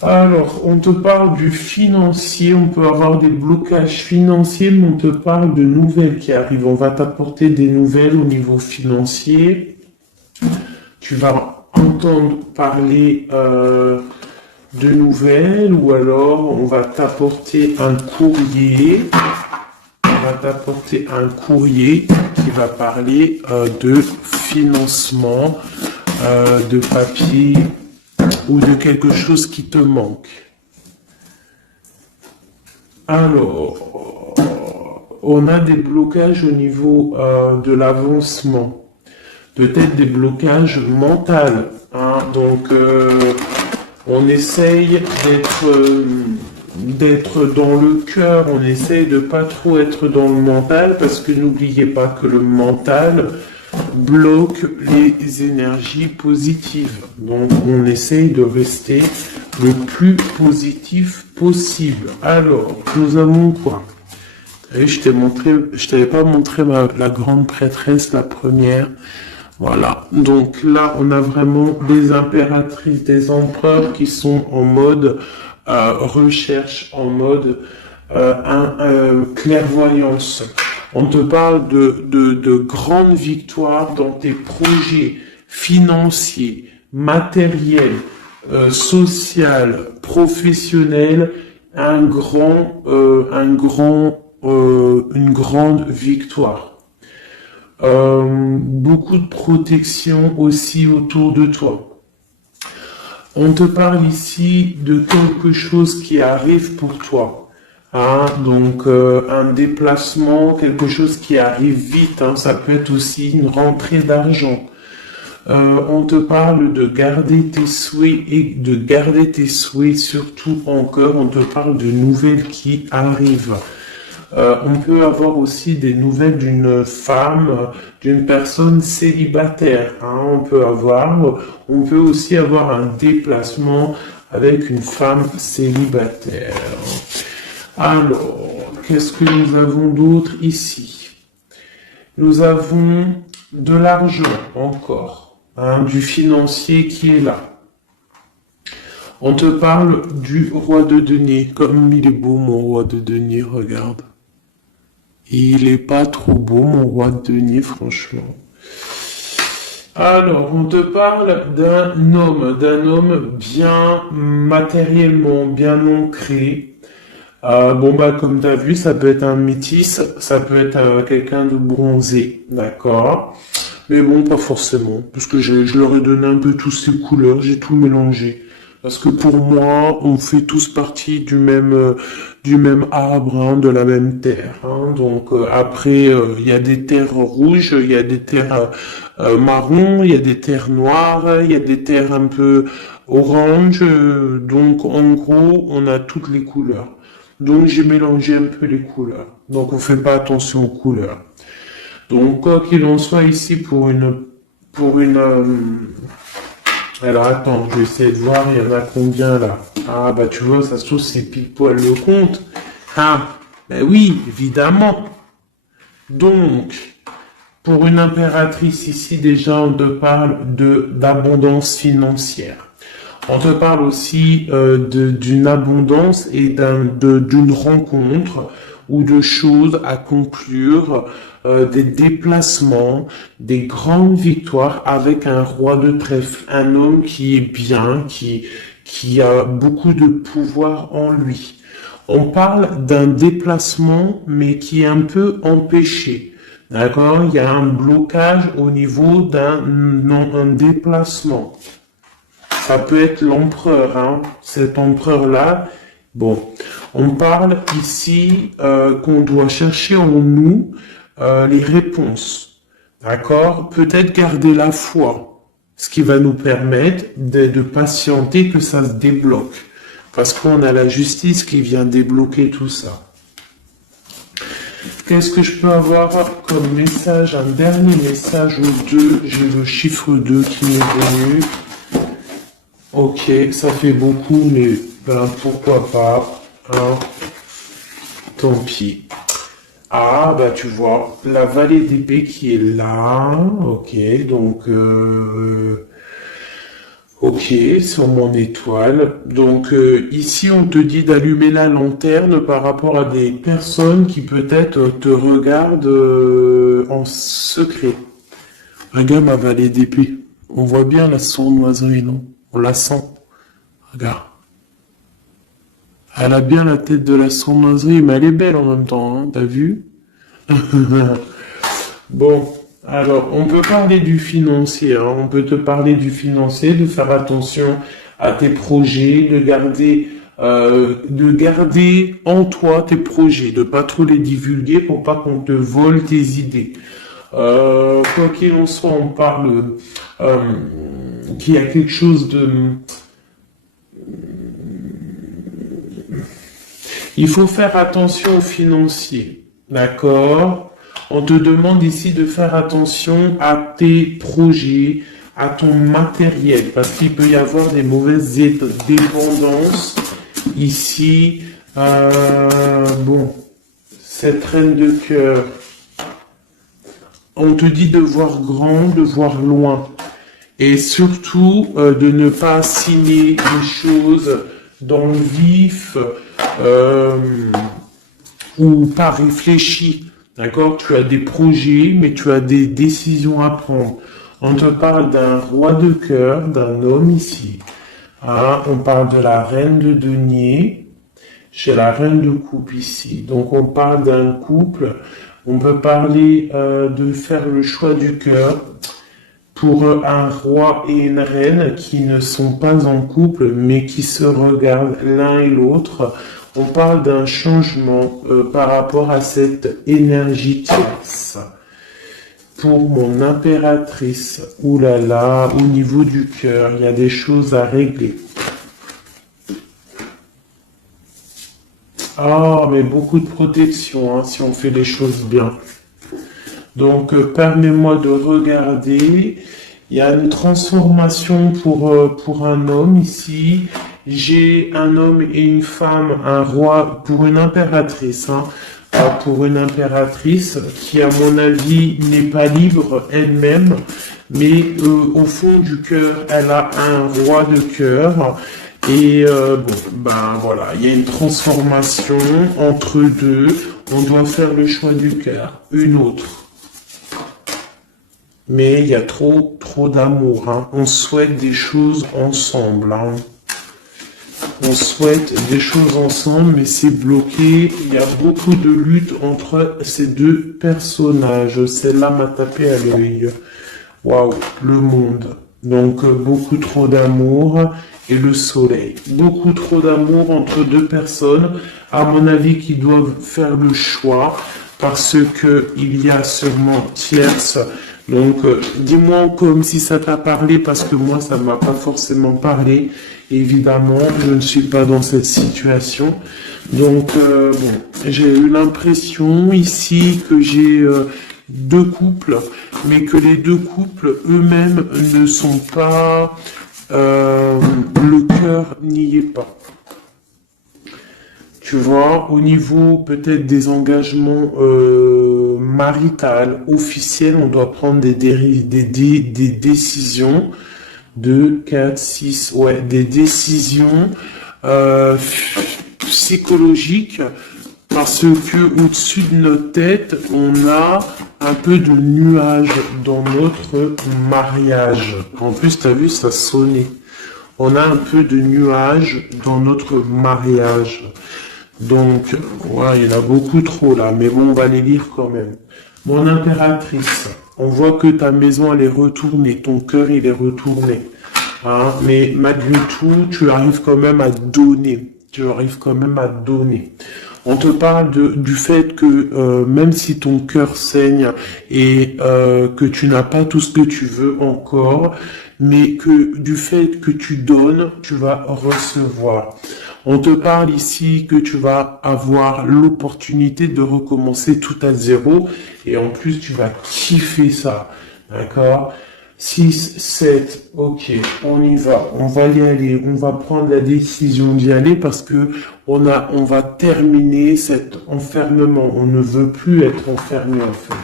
Alors, on te parle du financier, on peut avoir des blocages financiers, mais on te parle de nouvelles qui arrivent. On va t'apporter des nouvelles au niveau financier. Tu vas entendre parler de nouvelles ou alors on va t'apporter un courrier. On va t'apporter un courrier qui va parler de financement, de papier, ou de quelque chose qui te manque. Alors, on a des blocages au niveau de l'avancement, peut-être des blocages mentaux, hein. Donc, on essaye d'être dans le cœur, on essaye de pas trop être dans le mental, parce que n'oubliez pas que le mental bloque les énergies positives. Donc, on essaye de rester le plus positif possible. Alors, nous avons quoi? Vous savez, je t'avais pas montré la grande prêtresse, la première. Voilà. Donc là, on a vraiment des impératrices, des empereurs qui sont en mode recherche, en mode clairvoyance. On te parle de grandes victoires dans tes projets financiers, matériels, social, professionnel, une grande victoire. Beaucoup de protection aussi autour de toi. On te parle ici de quelque chose qui arrive pour toi. Hein, donc un déplacement, quelque chose qui arrive vite, hein, ça peut être aussi une rentrée d'argent. On te parle de garder tes souhaits et de garder tes souhaits surtout en cœur. On te parle de nouvelles qui arrivent. On peut avoir aussi des nouvelles d'une femme, d'une personne célibataire. Hein, on peut aussi avoir un déplacement avec une femme célibataire. Alors, qu'est-ce que nous avons d'autre ici? Nous avons de l'argent encore, hein, du financier qui est là. On te parle du roi de denier. Comme il est beau mon roi de denier, regarde. Il est pas trop beau mon roi de denier, franchement. Alors, on te parle d'un homme bien matériellement, bien ancré. Bon bah comme tu as vu, ça peut être un métis, ça peut être quelqu'un de bronzé, d'accord? Mais bon, pas forcément, parce que je leur ai donné un peu tous ces couleurs, j'ai tout mélangé. Parce que pour moi, on fait tous partie du même arbre, hein, de la même terre. Hein. Donc après, il y a des terres rouges, il y a des terres marron, il y a des terres noires, il y a des terres un peu orange. Donc en gros, on a toutes les couleurs. Donc j'ai mélangé un peu les couleurs. Donc on fait pas attention aux couleurs. Donc quoi qu'il en soit ici pour une alors attends, je vais essayer de voir, il y en a combien là. Ah bah tu vois, ça se trouve c'est pile poil le compte. Ah, ben oui, évidemment. Donc, pour une impératrice ici, déjà, on te parle d'abondance financière. On te parle aussi d'une abondance et d'une rencontre ou de choses à conclure, des déplacements, des grandes victoires avec un roi de trèfle, un homme qui est bien, qui a beaucoup de pouvoir en lui. On parle d'un déplacement, mais qui est un peu empêché. D'accord? Il y a un blocage au niveau un déplacement. Ça peut être l'empereur, hein. Cet empereur-là. Bon, on parle ici qu'on doit chercher en nous les réponses. D'accord? Peut-être garder la foi, ce qui va nous permettre de patienter que ça se débloque. Parce qu'on a la justice qui vient débloquer tout ça. Qu'est-ce que je peux avoir comme message? Un dernier message au 2. J'ai le chiffre 2 qui m'est venu. Ok, ça fait beaucoup, mais ben, pourquoi pas. Hein. Tant pis. Ah, bah tu vois, la vallée d'épée qui est là. Ok, donc... Ok, sur mon étoile. Donc ici, on te dit d'allumer la lanterne par rapport à des personnes qui peut-être te regardent en secret. Regarde ma vallée d'épée. On voit bien la sournoiserie, non? On la sent. Regarde. Elle a bien la tête de la sournoiserie, mais elle est belle en même temps, hein, t'as vu? Bon, alors, on peut parler du financier, hein, on peut te parler du financier, de faire attention à tes projets, de garder en toi tes projets, de pas trop les divulguer pour pas qu'on te vole tes idées. Quoi qu'il en soit, on parle qu'il y a quelque chose de... Il faut faire attention aux financiers, d'accord? On te demande ici de faire attention à tes projets, à ton matériel, parce qu'il peut y avoir des mauvaises dépendances. Ici, bon, cette reine de cœur, on te dit de voir grand, de voir loin, et surtout de ne pas signer des choses dans le vif ou pas réfléchi. D'accord? Tu as des projets, mais tu as des décisions à prendre. On te parle d'un roi de cœur, d'un homme ici. Ah, on parle de la reine de denier. J'ai la reine de coupe ici. Donc on parle d'un couple. On peut parler de faire le choix du cœur pour un roi et une reine qui ne sont pas en couple, mais qui se regardent l'un et l'autre. On parle d'un changement par rapport à cette énergie tierce. Pour mon impératrice, oulala, au niveau du cœur, il y a des choses à régler. Ah, mais beaucoup de protection, hein, si on fait les choses bien. Donc, permets-moi de regarder. Il y a une transformation pour un homme ici. J'ai un homme et une femme, un roi pour une impératrice. Hein, pour une impératrice qui, à mon avis, n'est pas libre elle-même, mais au fond du cœur, elle a un roi de cœur. Et bon, ben voilà, il y a une transformation entre deux. On doit faire le choix du cœur, une autre. Mais il y a trop d'amour. Hein. On souhaite des choses ensemble. Hein. On souhaite des choses ensemble, mais c'est bloqué. Il y a beaucoup de lutte entre ces deux personnages. Celle-là m'a tapé à l'œil. Waouh, le monde. Donc, beaucoup trop d'amour et le soleil. Beaucoup trop d'amour entre deux personnes, à mon avis, qui doivent faire le choix parce que il y a sûrement tierce. Donc, dis-moi comme si ça t'a parlé parce que moi, ça m'a pas forcément parlé. Évidemment, je ne suis pas dans cette situation. Donc, bon, j'ai eu l'impression ici que j'ai deux couples, mais que les deux couples eux-mêmes ne sont pas... le cœur n'y est pas. Tu vois, au niveau peut-être des engagements maritales, officiels, on doit prendre des décisions. 2, 4, 6, ouais, des décisions psychologiques parce que au-dessus de notre tête, on a un peu de nuages dans notre mariage. En plus, t'as vu, ça sonnait. On a un peu de nuages dans notre mariage. Donc, ouais, il y en a beaucoup trop là, mais bon, on va les lire quand même. Mon impératrice, on voit que ta maison, elle est retournée, ton cœur, il est retourné. Hein, mais malgré tout, tu arrives quand même à donner. Tu arrives quand même à donner. On te parle du fait que même si ton cœur saigne et que tu n'as pas tout ce que tu veux encore, mais que du fait que tu donnes, tu vas recevoir. On te parle ici que tu vas avoir l'opportunité de recommencer tout à zéro et en plus tu vas kiffer ça. D'accord? 6, 7, ok, on y va, on va y aller, on va prendre la décision d'y aller parce que on va terminer cet enfermement. On ne veut plus être enfermé en fait.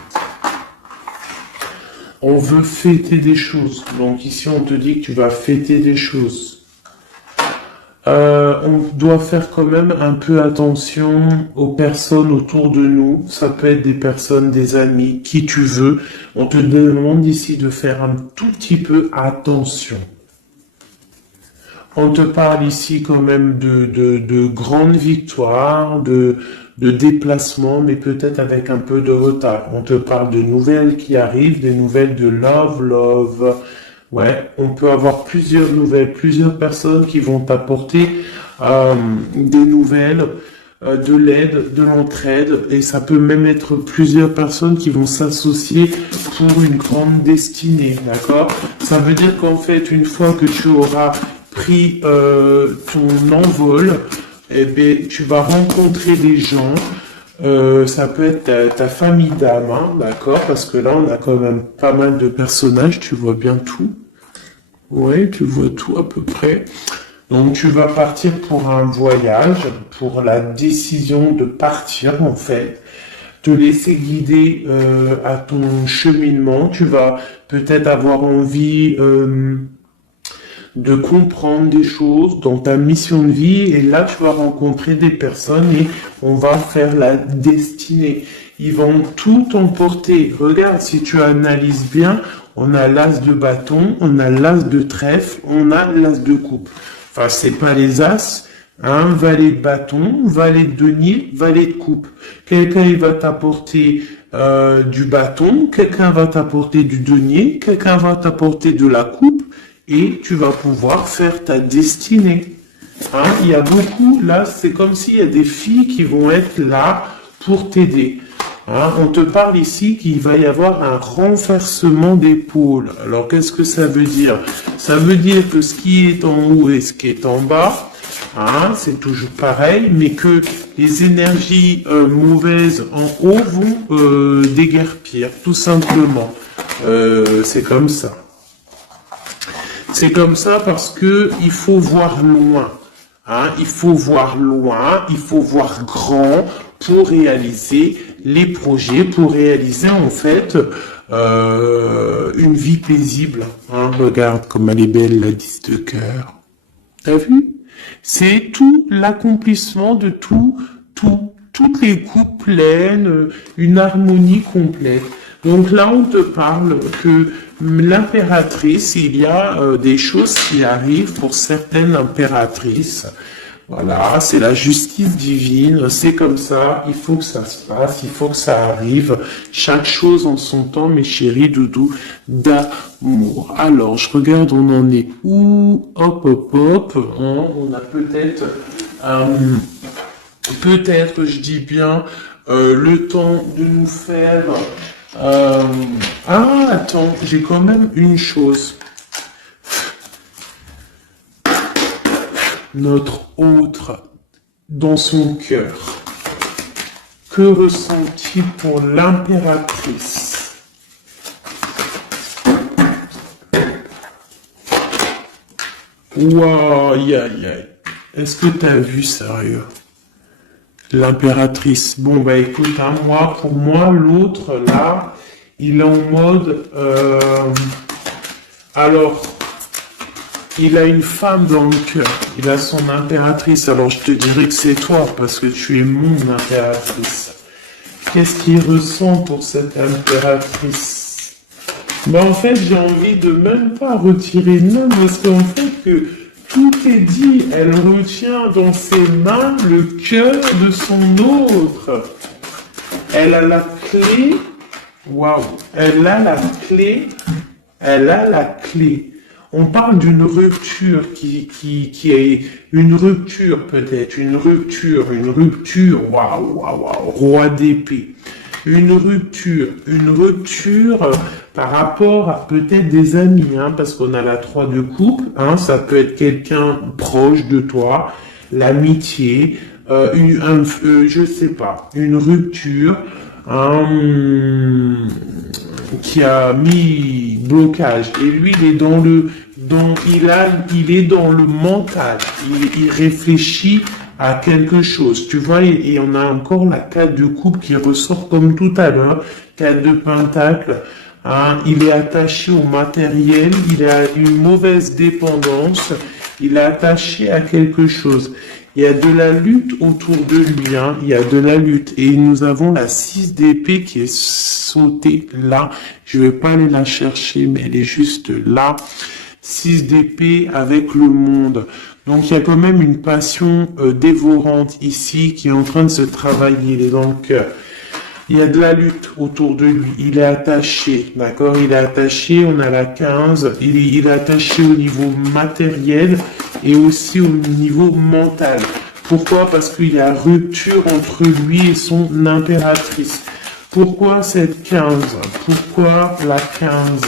On veut fêter des choses. Donc ici on te dit que tu vas fêter des choses. On doit faire quand même un peu attention aux personnes autour de nous. Ça peut être des personnes, des amis, qui tu veux. On te demande ici de faire un tout petit peu attention. On te parle ici quand même de grandes victoires, de déplacements, mais peut-être avec un peu de retard. On te parle de nouvelles qui arrivent, des nouvelles de love. Ouais, on peut avoir plusieurs nouvelles, plusieurs personnes qui vont t'apporter des nouvelles, de l'aide, de l'entraide, et ça peut même être plusieurs personnes qui vont s'associer pour une grande destinée, d'accord? Ça veut dire qu'en fait, une fois que tu auras pris ton envol, eh bien, tu vas rencontrer des gens. Ça peut être ta famille d'âme, hein, d'accord? Parce que là, on a quand même pas mal de personnages, tu vois bien tout. Ouais, tu vois tout à peu près. Donc, tu vas partir pour un voyage, pour la décision de partir, en fait. Te laisser guider à ton cheminement. Tu vas peut-être avoir envie de comprendre des choses dans ta mission de vie et là tu vas rencontrer des personnes et on va faire la destinée. Ils vont tout emporter. Regarde, si tu analyses bien, on a l'as de bâton, on a l'as de trèfle, on a l'as de coupe. Enfin, c'est pas les as, hein, valet de bâton, valet de denier, valet de coupe. Quelqu'un il va t'apporter du bâton, quelqu'un va t'apporter du denier, quelqu'un va t'apporter de la coupe. Et tu vas pouvoir faire ta destinée. Hein, il y a beaucoup, là, c'est comme s'il y a des filles qui vont être là pour t'aider. Hein, on te parle ici qu'il va y avoir un renversement d'épaule. Alors, qu'est-ce que ça veut dire? Ça veut dire que ce qui est en haut et ce qui est en bas, hein, c'est toujours pareil, mais que les énergies mauvaises en haut vont déguerpir, tout simplement. C'est comme ça. C'est comme ça parce que il faut voir loin. Hein, il faut voir loin, il faut voir grand pour réaliser les projets, pour réaliser en fait une vie paisible. Hein, regarde comme elle est belle la 10 de cœur. T'as vu? C'est tout l'accomplissement de toutes les coupes pleines, une harmonie complète. Donc là, on te parle que l'impératrice, il y a des choses qui arrivent pour certaines impératrices. Voilà, c'est la justice divine, c'est comme ça, il faut que ça se passe, il faut que ça arrive. Chaque chose en son temps, mes chéris doudous, d'amour. Alors, je regarde, on en est où? Hop, hop, hop. On a peut-être, je dis bien, le temps de nous faire... Ah, attends, j'ai quand même une chose. Notre autre, dans son cœur, que ressent-il pour l'impératrice? Waouh, aïe, aïe, aïe. Est-ce que t'as vu, sérieux? L'impératrice. Bon, bah écoute, hein, pour moi, l'autre, là, il est en mode... alors, il a une femme dans le cœur. Il a son impératrice. Alors, je te dirais que c'est toi, parce que tu es mon impératrice. Qu'est-ce qu'il ressent pour cette impératrice? Bah, en fait, j'ai envie de même pas retirer non, parce qu'en fait, que tout est dit. Elle retient dans ses mains le cœur de son autre. Elle a la clé. Waouh. Elle a la clé. Elle a la clé. On parle d'une rupture qui est une rupture peut-être, une rupture, waouh, waouh, waouh, roi d'épée. Une rupture par rapport à peut-être des amis, hein, parce qu'on a la 3 de coupe, hein, ça peut être quelqu'un proche de toi, l'amitié, je sais pas, une rupture, qui a mis blocage. Et lui, il est il est dans le mental. Il réfléchit à quelque chose. Tu vois, et on a encore la 4 de coupe qui ressort comme tout à l'heure. 4 de pentacle. Hein, il est attaché au matériel. Il a une mauvaise dépendance. Il est attaché à quelque chose. Il y a de la lutte autour de lui, hein. Il y a de la lutte. Et nous avons la 6 d'épée qui est sautée là. Je vais pas aller la chercher, mais elle est juste là. 6 d'épée avec le monde. Donc il y a quand même une passion dévorante ici qui est en train de se travailler. Il est dans le cœur. Il y a de la lutte autour de lui. Il est attaché, d'accord? Il est attaché, on a la 15. Il est attaché au niveau matériel et aussi au niveau mental. Pourquoi? Parce qu'il y a rupture entre lui et son impératrice. Pourquoi cette 15? Pourquoi la 15?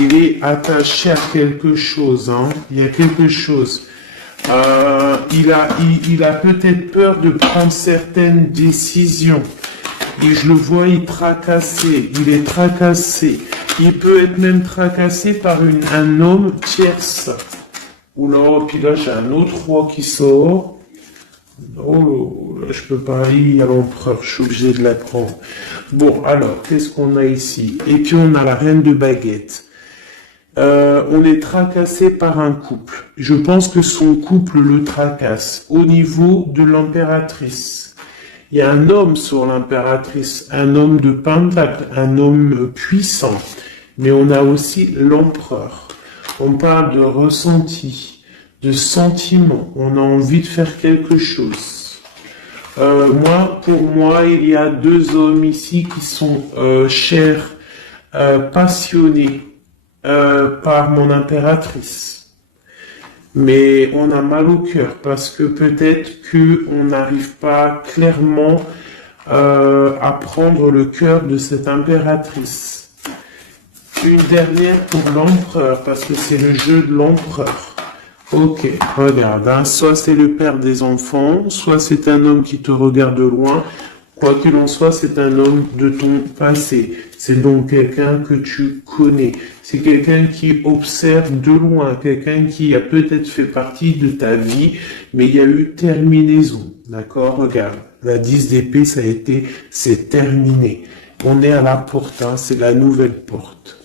Il est attaché à quelque chose, hein? Il y a quelque chose. Il a peut-être peur de prendre certaines décisions. Et je le vois, il est tracassé. Il peut être même tracassé par un homme tierce. Oula, puis là, j'ai un autre roi qui sort. Oh, là, je peux pas aller à l'empereur, je suis obligé de la prendre. Bon, alors, qu'est-ce qu'on a ici? Et puis, on a la reine de baguette. On est tracassé par un couple. Je pense que son couple le tracasse. Au niveau de l'impératrice, il y a un homme sur l'impératrice, un homme de pentacle, un homme puissant. Mais on a aussi l'empereur. On parle de ressenti, de sentiment. On a envie de faire quelque chose. Pour moi, il y a 2 hommes ici qui sont chers, passionnés. par mon impératrice. Mais on a mal au cœur parce que peut-être qu'on n'arrive pas clairement à prendre le cœur de cette impératrice. Une dernière pour l'empereur, parce que c'est le jeu de l'empereur. Ok, regarde, hein, soit c'est le père des enfants, soit c'est un homme qui te regarde de loin. Quoi qu'il en soit, c'est un homme de ton passé. C'est donc quelqu'un que tu connais. C'est quelqu'un qui observe de loin, quelqu'un qui a peut-être fait partie de ta vie, mais il y a eu terminaison. D'accord? Regarde, la 10 d'épée, c'est terminé. On est à la porte, hein, c'est la nouvelle porte.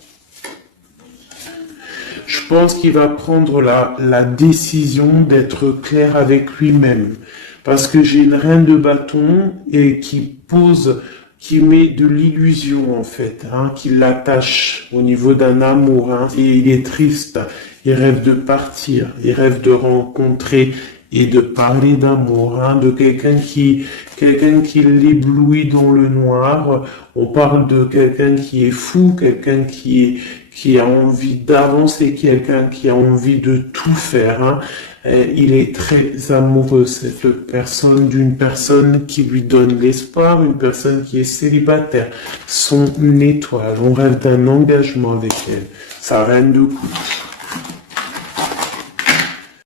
Je pense qu'il va prendre la décision d'être clair avec lui-même. Parce que j'ai une reine de bâton et qui met de l'illusion en fait, hein, qui l'attache au niveau d'un amour, hein, et il est triste. Il rêve de partir, il rêve de rencontrer et de parler d'amour, hein, de quelqu'un qui l'éblouit dans le noir. On parle de quelqu'un qui est fou, quelqu'un qui a envie d'avancer, quelqu'un qui a envie de tout faire, hein. Il est très amoureux, cette personne, d'une personne qui lui donne l'espoir, une personne qui est célibataire, son étoile. On rêve d'un engagement avec elle, sa reine de coupe.